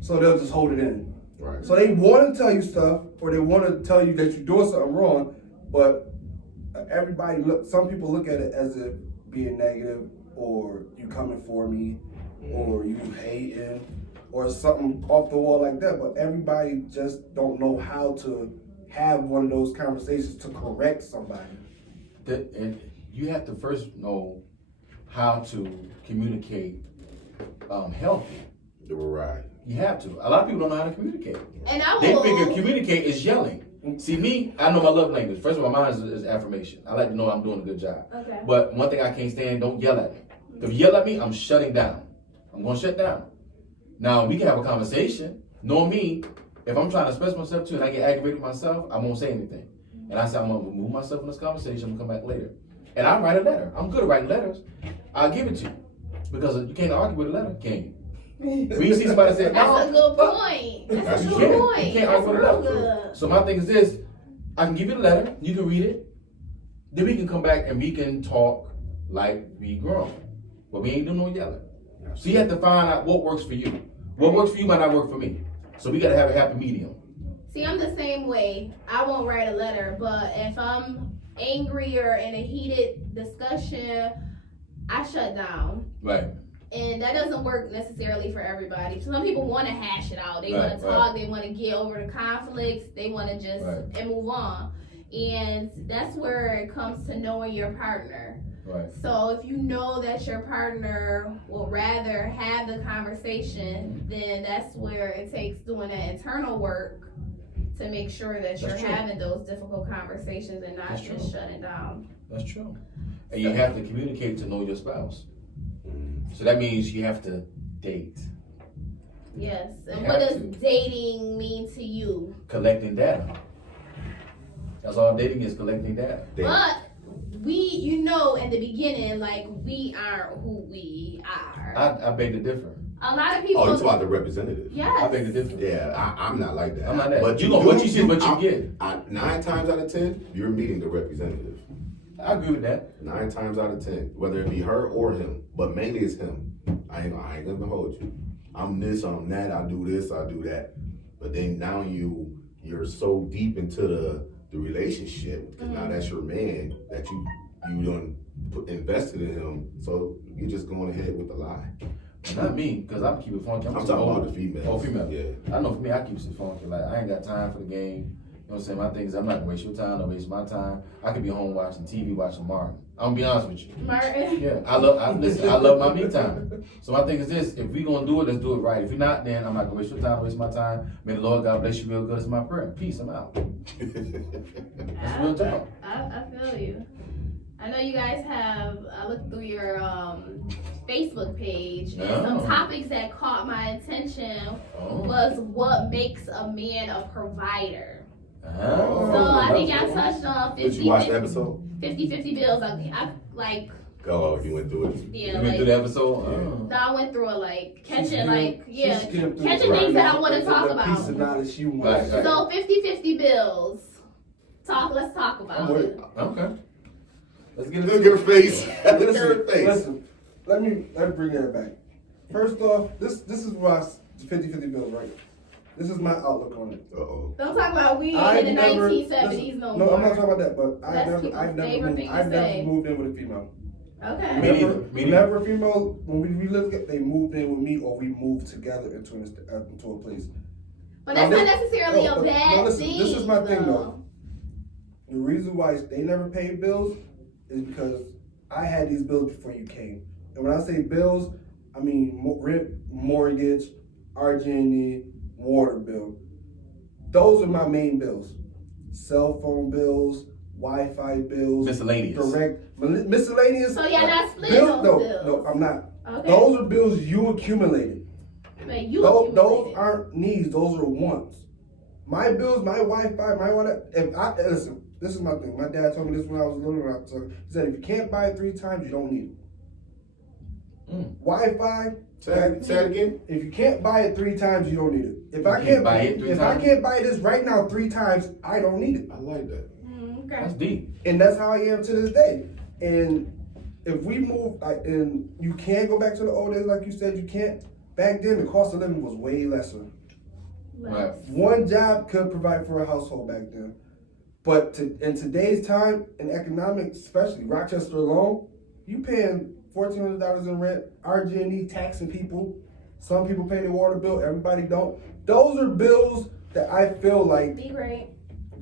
So they'll just hold it in. Right. So they want to tell you stuff, or they want to tell you that you're doing something wrong, but some people look at it as if being negative, or you coming for me, or you hating, or something off the wall like that. But everybody just don't know how to have one of those conversations to correct somebody. And you have to first know how to communicate healthy. Right. You have to. A lot of people don't know how to communicate. And I They will. figure communicate is yelling. See, me, I know my love language. First of all, mine is affirmation. I like to know I'm doing a good job. Okay. But one thing I can't stand, don't yell at me. If you yell at me, I'm shutting down. I'm going to shut down. Now, we can have a conversation. Know me, if I'm trying to express myself to you and I get aggravated myself, I won't say anything. And I say, I'm going to remove myself from this conversation. I'm going to come back later. And I'll write a letter. I'm good at writing letters. I'll give it to you. Because you can't argue with a letter, can you? When you see somebody say, That's a good point. That's a good point. You can't That's argue with a real letter. good. So my thing is this, I can give you the letter, you can read it, then we can come back and we can talk like we grown. But we ain't doing no yelling. So you have to find out what works for you. What works for you might not work for me. So we gotta have a happy medium. See, I'm the same way. I won't write a letter, but if I'm angry or in a heated discussion, I shut down. Right. And that doesn't work necessarily for everybody. Some people want to hash it out. They Right, want to talk. They want to get over the conflicts. They want to just and move on. And that's where it comes to knowing your partner. Right. So if you know that your partner will rather have the conversation, then that's where it takes doing that internal work to make sure that you're having those difficult conversations and not just shutting down. That's true. And you have to communicate to know your spouse. So that means you have to date. Yes. And You what have does to. dating mean to you? Collecting data. That's all dating is, collecting data. But you know, in the beginning, like, we aren't who we are. I beg to differ. A lot of people. Oh, you talking about the representative? Yes. I beg to differ. Yeah, I'm not like that. I'm not that. But You gonna what you see, what you I'm- get. 9 times out of 10, you're meeting the representative. I agree with that. 9 times out of 10, whether it be her or him, but mainly it's him. I ain't gonna hold you. I'm this, I'm that. I do this, I do that. But then now you're so deep into the relationship, because now that's your man that you done invested in him. So you're just going ahead with the lie. Not me, because I'm keep it funky. I'm too talking old. about the female. Oh, female. Yeah. I know for me, I keep it funky. Like, I ain't got time for the game. You know what I'm saying? My thing is, I'm not gonna waste your time, don't waste my time. I could be home watching TV, watching Martin. I'm gonna be honest with you. Martin. Yeah, I love my me time. So my thing is this: if we gonna do it, let's do it right. If you're not, then I'm not gonna waste your time, waste my time. May the Lord God bless you real good. It's my prayer. Peace. I'm out. That's real talk. I feel you. I know you guys have. I looked through your Facebook page, and some topics that caught my attention was what makes a man a provider. Oh. So I think I touched on Did you watch the episode? 50-50 bills. I like. Oh, you went through it. Yeah, You like. went through the episode? No, I went through it like catching Catching things that I want to talk about. Piece of knowledge she wants. Right. So 50-50 bills. Let's talk about it. Okay. Let's get Look it. at her face. Look at her face. Listen, let me bring that back. First off, this is why 50-50 bills, right? This is my outlook on it. Uh-oh. Don't talk about we in the I've never- 1970s no No, more. I'm not talking about that, but That's people's favorite thing to I've say. never moved in with a female. Okay. Me neither. Whenever a female, when we look at, they moved in with me or we moved together into a place. But that's Now, not necessarily no, a but- bad no, listen, thing. this is my thing, though. The reason why they never paid bills is because I had these bills before you came. And when I say bills, I mean rent, mortgage, RG&E, water bill. Those are my main bills. Cell phone bills, Wi-Fi bills, Miscellaneous. miscellaneous. So y'all not splitting bills? those bills? No, I'm not. Okay. Those are bills you accumulated. But you Those accumulated. aren't needs, those are wants. My bills, my Wi-Fi, my whatever. Listen, this is my thing. My dad told me this when I was little. He said, if you can't buy it 3 times, you don't need it. Wi-Fi. Say it again. If you can't buy it 3 times, you don't need it. If I can't can't buy it 3 if times? I can't buy this right now 3 times, I don't need it. I like that. Okay. That's deep. And that's how I am to this day. And if we move, and you can't go back to the old days, like you said, you can't. Back then, the cost of living was way lesser. Right. One job could provide for a household back then. But in today's time, in economics, especially Rochester alone, you paying $1,400 in rent, RG&E taxing people. Some people pay their water bill, everybody don't. Those are bills that I feel like Be great.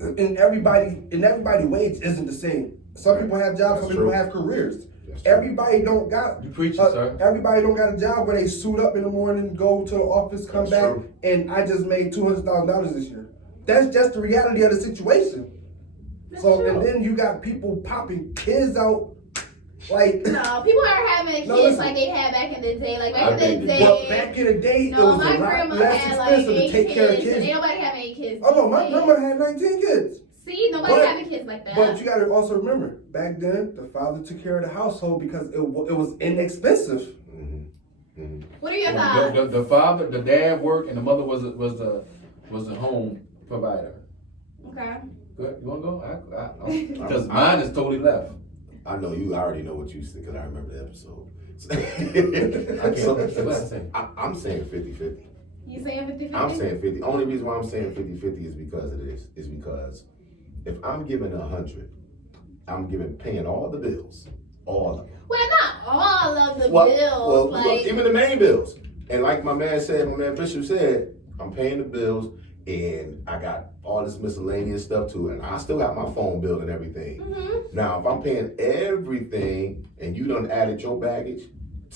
and everybody wage isn't the same. Some people have jobs, some people have careers. Everybody don't got You preaching, sir. Everybody don't got a job where they suit up in the morning, go to the office, come That's back, true. and I just made $200,000 this year. That's just the reality of the situation. So true. and then you got people popping kids out like No, people are having kids listen. like they had back in the day. Like I back in the think day. well, back in the day, it No, was my a lot grandma less had like expensive 8 to take care of kids. kids. Ain't nobody having 8 kids. Oh no, my these grandma days. had 19 kids. See, nobody But- having kids like that. But you gotta also remember, back then, the father took care of the household because it was inexpensive. What are your thoughts? The father, the dad worked, and the mother was the home provider. Okay. Good. You wanna go? Because mine is totally left. I know you already know what you said because I remember the episode. What I say? I'm saying 50-50. You saying 50-50? I'm saying 50. Only reason why I'm saying 50-50 is because of this. Is because if I'm giving 100, I'm paying all the bills, all of them. Well, not all of the Well, bills. look, Like, even the main bills. And like my man Bishop said, I'm paying the bills and I got all this miscellaneous stuff too. And I still got my phone bill and everything. mm-hmm. Now, if I'm paying everything and you done added your baggage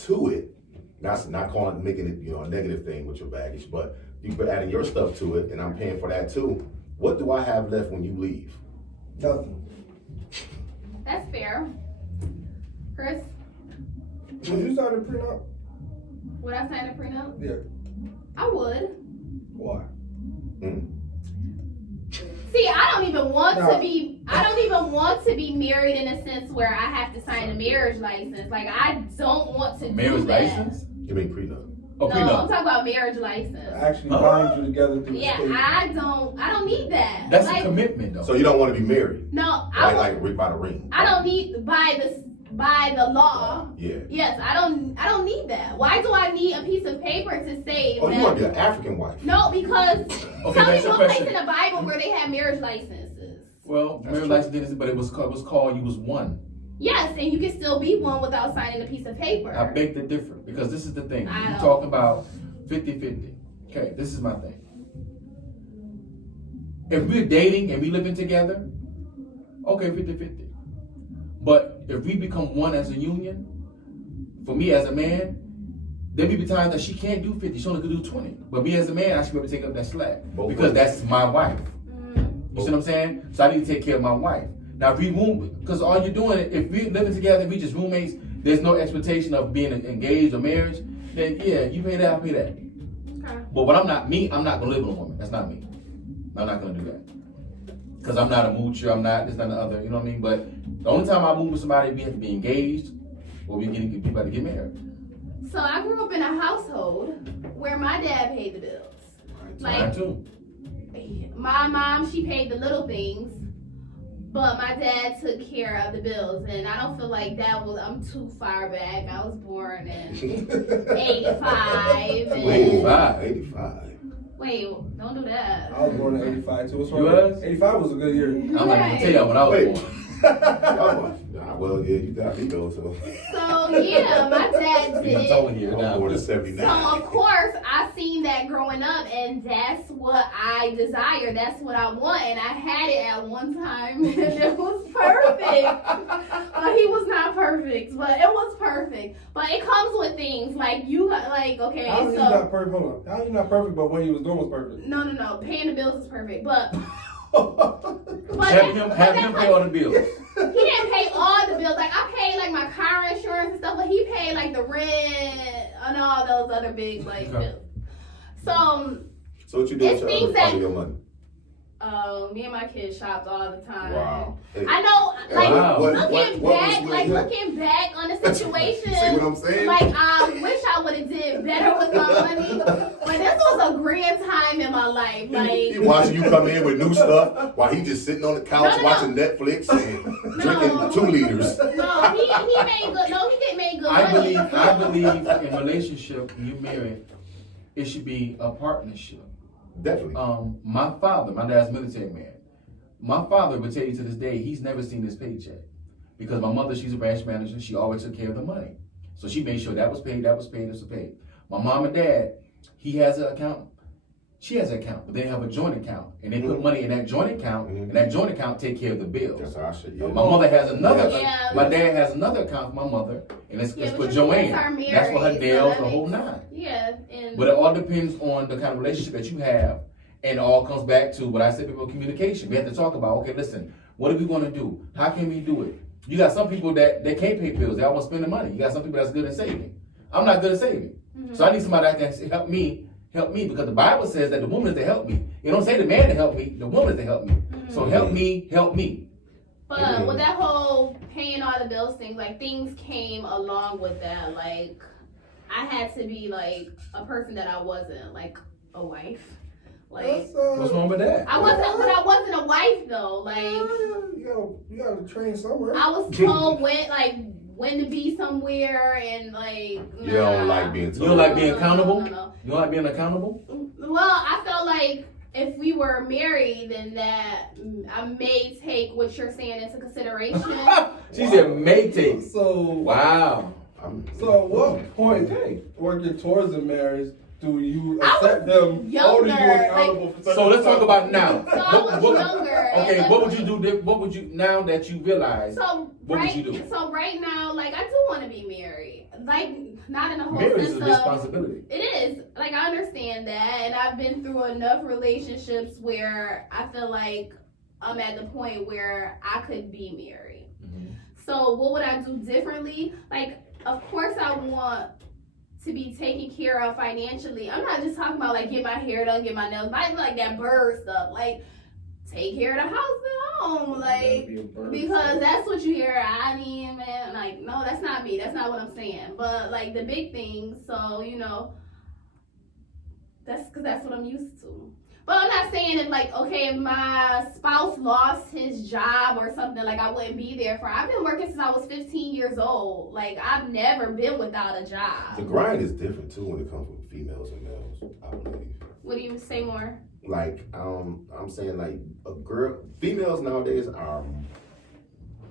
to it, that's not making it, a negative thing with your baggage, but you put adding your stuff to it and I'm paying for that too. What do I have left when you leave? Nothing. That's fair. Chris, Would you sign a prenup? would I sign a prenup? Yeah. I would. Why? See, I don't even want No. to be. I don't even want to be married in a sense where I have to sign a marriage license. Like I don't want to Marriage do that. license? You mean prenup? Oh, No, I'm prenup. talking about marriage license. Actually bind you together through Yeah, the state. I don't need that. That's like, a commitment, though. So you don't want to be married? No, I Like by the ring? I don't need by the law. Yeah. Yes, I don't need that. Why do I need a piece of paper to say Oh, that? you want to be an African wife? No, because Okay, tell me that's your one place question. in the Bible where they have marriage licenses. Well, That's marriage true. license didn't, but it was called you was one. Yes, and you can still be one without signing a piece of paper. I beg to differ because this is the thing. I You're know. talking about 50-50. Okay, this is my thing. If we're dating and we living together, okay, 50-50. But if we become one as a union, for me as a man, there may be times that she can't do 50, she only could do 20. But me as a man, I should be able to take up that slack Both because ways. that's my wife. Mhm. You see what I'm saying? So I need to take care of my wife. Now, if we move, because all you're doing, if we're living together, we just roommates, there's no expectation of being engaged or marriage, then yeah, you pay that, I pay that. Okay. But what I'm not gonna live with a woman. That's not me. I'm not gonna do that. Because I'm not a moocher, I'm not this, not the other, you know what I mean? But the only time I move with somebody, we have to be engaged or we about to get married. So I grew up in a household where my dad paid the bills. Mine Like too. my mom, she paid the little things, but my dad took care of the bills, and I don't feel like that was. I'm too far back. I was born in '85. And, 85. 85. wait, don't do that. I was born in 85 too. What's You wrong? was? 85 was a good year. I'm not gonna tell y'all when I was Wait. born. Well, yeah, you got me though, so. So yeah, my dad did I'm it. telling you I'm now. born in So 79. of course I seen that growing up, and that's what I desire. That's what I want, and I had it at one time, and it was perfect. But he was not perfect, but it was perfect. But it comes with things like you like. Okay, How are you so not perfect? Hold on. How are you not perfect, but what he was doing was perfect? no, paying the bills is perfect, but Have him pay all the bills. he didn't pay all the bills. Like I paid like my car insurance and stuff, but he paid like the rent and all those other big like bills. So So what you do It's with things your other that- part of your money? Me and my kids shopped all the time. Wow. I know, like, Wow. looking back on the situation. See what I'm saying? Like, I wish I would have did better with my money. But this was a grand time in my life. Like, He watching you come in with new stuff while he just sitting on the couch watching Netflix and drinking 2 liters. No, he made good. No, he didn't make good money. I believe in relationship, when you married, it should be a partnership. Definitely. My father, my dad's a military man. My father would tell you to this day, he's never seen his paycheck. Because my mother, she's a branch manager, she always took care of the money. So she made sure that was paid, that was paid, this was paid. My mom and dad, he has an account, she has an account, but they have a joint account. And they put money in that joint account, and that joint account take care of the bills. That's how I should. Yeah. My mother has another, Yeah. my dad has another account for my mother, and it's Yeah, for but your Joanne. parents are married, That's for her so nails, that the whole makes- nine. Yeah, and But it all depends on the kind of relationship that you have, and it all comes back to what I said before, communication. We have to talk about, okay, listen, what are we going to do? How can we do it? You got some people that they can't pay bills. They all want to spend the money. You got some people that's good at saving. I'm not good at saving. So I need somebody that can help me, because the Bible says that the woman is to help me. It don't say the man to help me, the woman is to help me. So help me, help me. But with that whole paying all the bills thing, like, things came along with that. Like, I had to be like a person that I wasn't, like a wife. Like, What's wrong with that? I wasn't a wife though. Like, you gotta train somewhere. I was told when to be somewhere, and like, You don't like being You told. don't like being accountable? No. You don't like being accountable? Well, I felt like if we were married, then that I may take what you're saying into consideration. She said may take. So Wow. So at what point working towards a marriage do you accept them holding you accountable for So let's talk about now. So I was younger. Okay, what would you do? What would you, now that you realize? So what right, would you do? So right now, like, I do want to be married. Like, not in a whole Marriage is sense a of, responsibility. it is. Like, I understand that, and I've been through enough relationships where I feel like I'm at the point where I could be married. So what would I do differently? Like, of course I want to be taken care of financially. I'm not just talking about like get my hair done, get my nails, not like that bird stuff. Like, take care of the house and home, like, because that's what you hear. I mean, man, like, no, that's not me. That's not what I'm saying. But like the big things, so you know, that's because that's what I'm used to. But I'm not saying if like, okay, if my spouse lost his job or something, like I wouldn't be there for. I've been working since I was 15 years old. Like, I've never been without a job. The grind is different too when it comes with females and males, I believe. What do you say more? Like, I'm saying like females nowadays are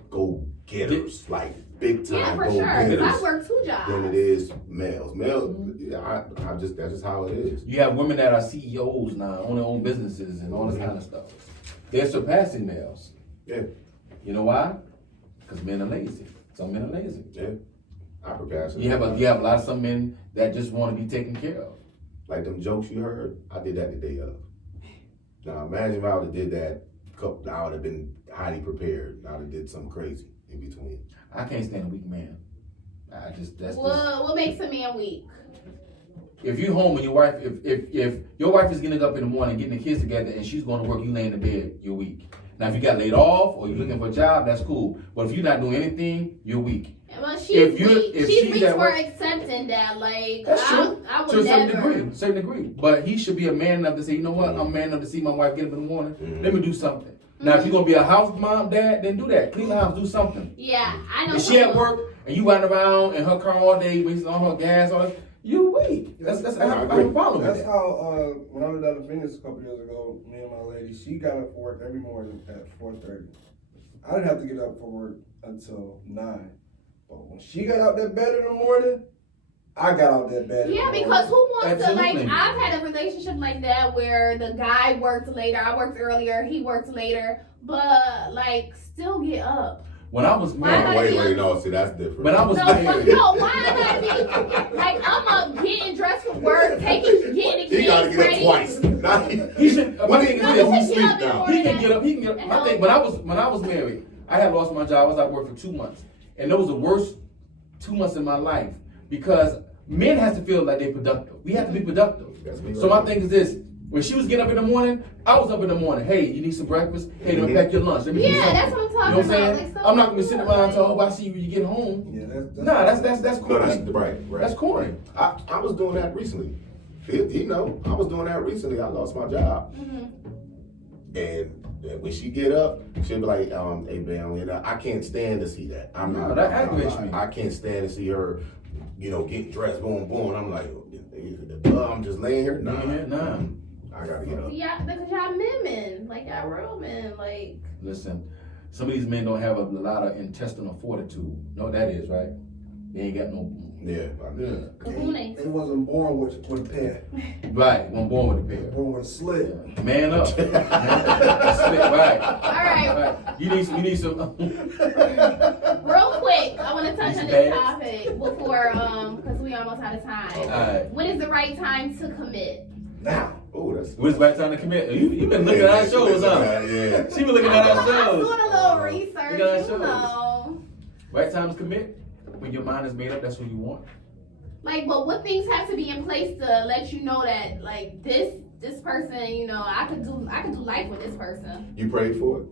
go-getters, like big time Yeah, for sure. go-getters. 'Cause I work 2 jobs. Than it is males. Males, that's just how it is. You have women that are CEOs now, own their own businesses and all this kind of stuff. They're surpassing males. Yeah. You know why? Because men are lazy. Some men are lazy. Yeah. I prepare. You have a lot of some men that just want to be taken care of. Like them jokes you heard, I did that the day of. Now imagine if I would have did that, I would have been highly prepared. I would have did something crazy in between. I can't stand a weak man. What makes a man weak? If you're home and your wife, if your wife is getting up in the morning, getting the kids together, and she's going to work, you laying in bed, you're weak. Now, if you got laid off or you're looking for a job, that's cool. But if you're not doing anything, you're weak. Well, she's weak at for work, accepting that. Like, that's true. I would to a never. certain degree. But he should be a man enough to say, you know what, I'm man enough to see my wife get up in the morning. Let me do something. Now, if you're gonna be a house mom, dad, then do that. Clean the house, do something. Yeah, I know. If she at work and you riding around in her car all day, wasting all her gas, all that, you weak. That's I have a problem with That's that. how when I lived out in Phoenix a couple years ago, me and my lady, she got up for work every morning at 4:30. I didn't have to get up for work until 9. But when she got out that bed in the morning, I got out that bed. Yeah, because who wants Absolutely. to, like, I've had a relationship like that where the guy worked later, I worked earlier, he worked later, but like still get up. When I was married, Wait, no, see that's different. when I was No, married, why am I like I'm up getting dressed for work, getting the he gotta kids get up ready. twice. he should. My thing No, is he this. can get up in the He can morning. get up. He can get up. My thing. When I was married, I had lost my job. I was out of work for 2 months, and those were the worst 2 months in my life because men has to feel like they're productive. We have to be productive. That's me So my thing is this: When she was getting up in the morning, I was up in the morning. Hey, you need some breakfast? Hey, let me pack your lunch. Let me do Yeah, something. that's what I'm talking You know what I'm about. saying? Like, so I'm not gonna be sitting around like- until I hope I see you when you get home. Yeah, Nah, that's No, corny. that's right. That's corny. I was doing that recently. I was doing that recently. I lost my job. And when she get up, she'll be like, hey, man, I can't stand to see that. No, that aggravates me. I can't stand to see her, getting dressed, boom, boom. I'm like, I'm just laying here? Nah. I gotta get up. Yeah, because y'all men, like y'all real men, like. Listen, some of these men don't have a lot of intestinal fortitude. Know what that is, right? They ain't got no. Yeah. Kahunas. They wasn't born with a pair. Right, one born with a pair. Born with a slit. Man up. Spit, right. Alright. You need some. Real quick, I want to touch on These this bags? topic before, because we almost out of time. Alright. When is the right time to commit? Now. Oh, that's. When's the right time to commit? You been looking at our shows, huh? Yeah. She been looking at our I'm shows. doing a little research, Look at our you shows. know. Right time to commit? When your mind is made up, that's what you want. Like, but what things have to be in place to let you know that, like, this person, I could do life with this person. You prayed for it?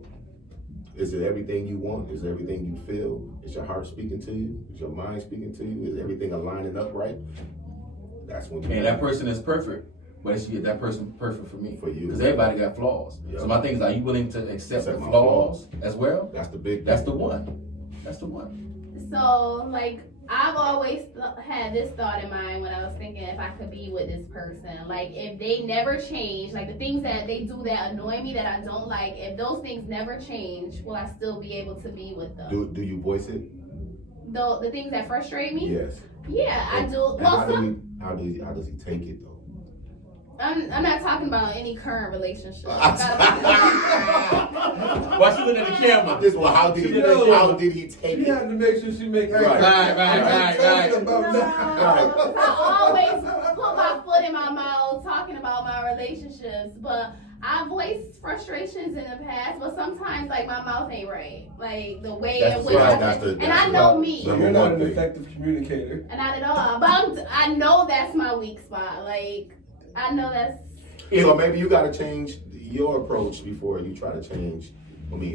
Is it everything you want? Is it everything you feel? Is your heart speaking to you? Is your mind speaking to you? Is everything aligning up right? That's when you. And that person is perfect. But is that person perfect for me? For you. Because everybody got flaws. Yep. So my thing is, are you willing to accept the my flaws as well? That's the big. That's the one. That's the one. So, like, I've always had this thought in mind when I was thinking if I could be with this person. Like, if they never change, like the things that they do that annoy me, that I don't like, if those things never change, will I still be able to be with them? Do you voice it? The things that frustrate me? Yes. Yeah, I And- do. and Well, how does he take it though? I'm not talking about any current relationship. Why she looking at the camera? How did he take She it? had to make sure she make Right. Right. About I always put my foot in my mouth talking about my relationships, but I voiced frustrations in the past, but sometimes like my mouth ain't right, like the way in which and I know me, You're not an effective communicator. and not at all. But I know that's my weak spot. Like I know that's. So maybe you got to change your approach before you try to change.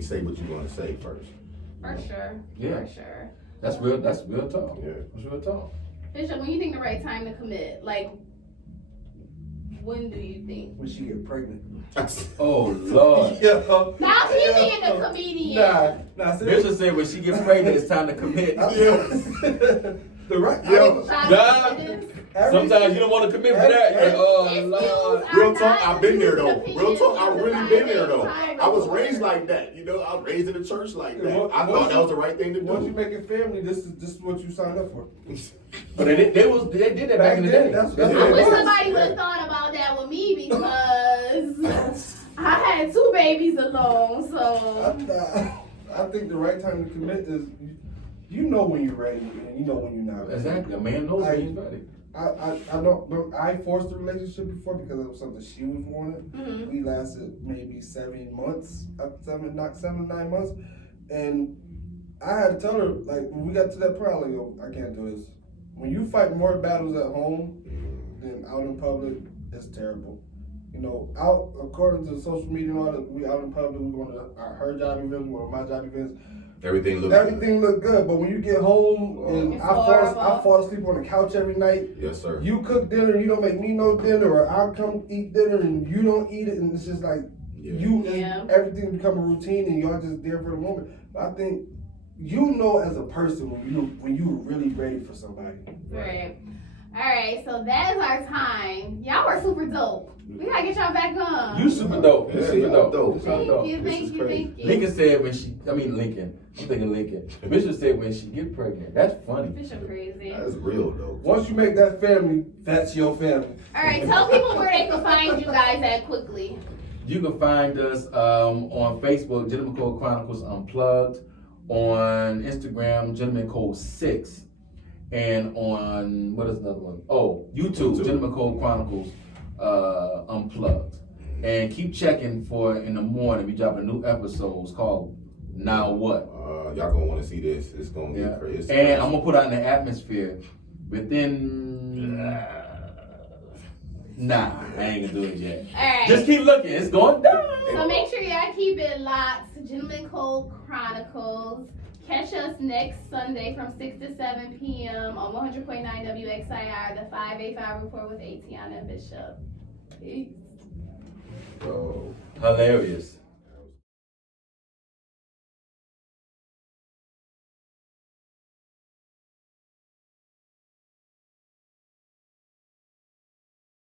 Say what you're going to say first. For sure. Yeah. For sure. That's real talk. Yeah. That's real talk. Bishop, when you think the right time to commit, like, when do you think? When she get pregnant. Oh Lord. Yeah. Now she's being a comedian. Nah. Bishop said when she gets pregnant, it's time to commit. The right. Sometimes you don't want to commit for that. Oh Lord. Real talk, I've been there though. Real talk, I've really been there though. I was raised like that, I was raised in a church like that. I thought that was the right thing to Once you do. make a family, this is what you signed up for. But they did that back in the day. That's I wish somebody would have thought about that with me because I had 2 babies alone, so. I think the right time to commit is you know when you're ready and you know when you're not ready. Exactly. A man knows when he's ready. I forced the relationship before because it was something she was wanting. Mhm. We lasted maybe 7 months, 7, 9 months, and I had to tell her like when we got to that point, I was like, yo, I can't do this. When you fight more battles at home than out in public, it's terrible. Out according to social media and all that, we out in public, we going to her job events, we going to my job events. Everything look good, but when you get home and It's I horrible. fall asleep on the couch every night. Yes, sir. You cook dinner, you don't make me no dinner, or I'll come eat dinner and you don't eat it, and it's just like everything become a routine, and y'all just there for the moment. But I think as a person when you're really ready for somebody. Right. Alright, so that is our time. Y'all were super dope. We gotta get y'all back on. You super dope. You Yeah, super y'all dope. dope. You super dope. Thank you. Lincoln said Lincoln. I'm thinking Lincoln. Bishop said when she get pregnant. That's funny. Bishop crazy. That's real though. Once you make that family, that's your family. Alright, tell people where they can find you guys at quickly. You can find us on Facebook, Gentlemen Code Chronicles Unplugged, on Instagram, Gentlemen Code 6, and on, what is another one? Oh, YouTube. Gentlemen Code Chronicles Unplugged. And keep checking for in the morning. We drop a new episode. It's called Now What? Y'all gonna want to see this. It's gonna be crazy. And I'm gonna put out in the atmosphere within Nah, I ain't gonna do it yet. Alright. Just keep looking. It's going down. So make sure y'all keep it locked. Gentlemen Code Chronicles. Catch us next Sunday from 6 to 7 p.m. on 100.9 WXIR, the 5eight5 report with Atiana and Bishop. Peace. So. Hilarious.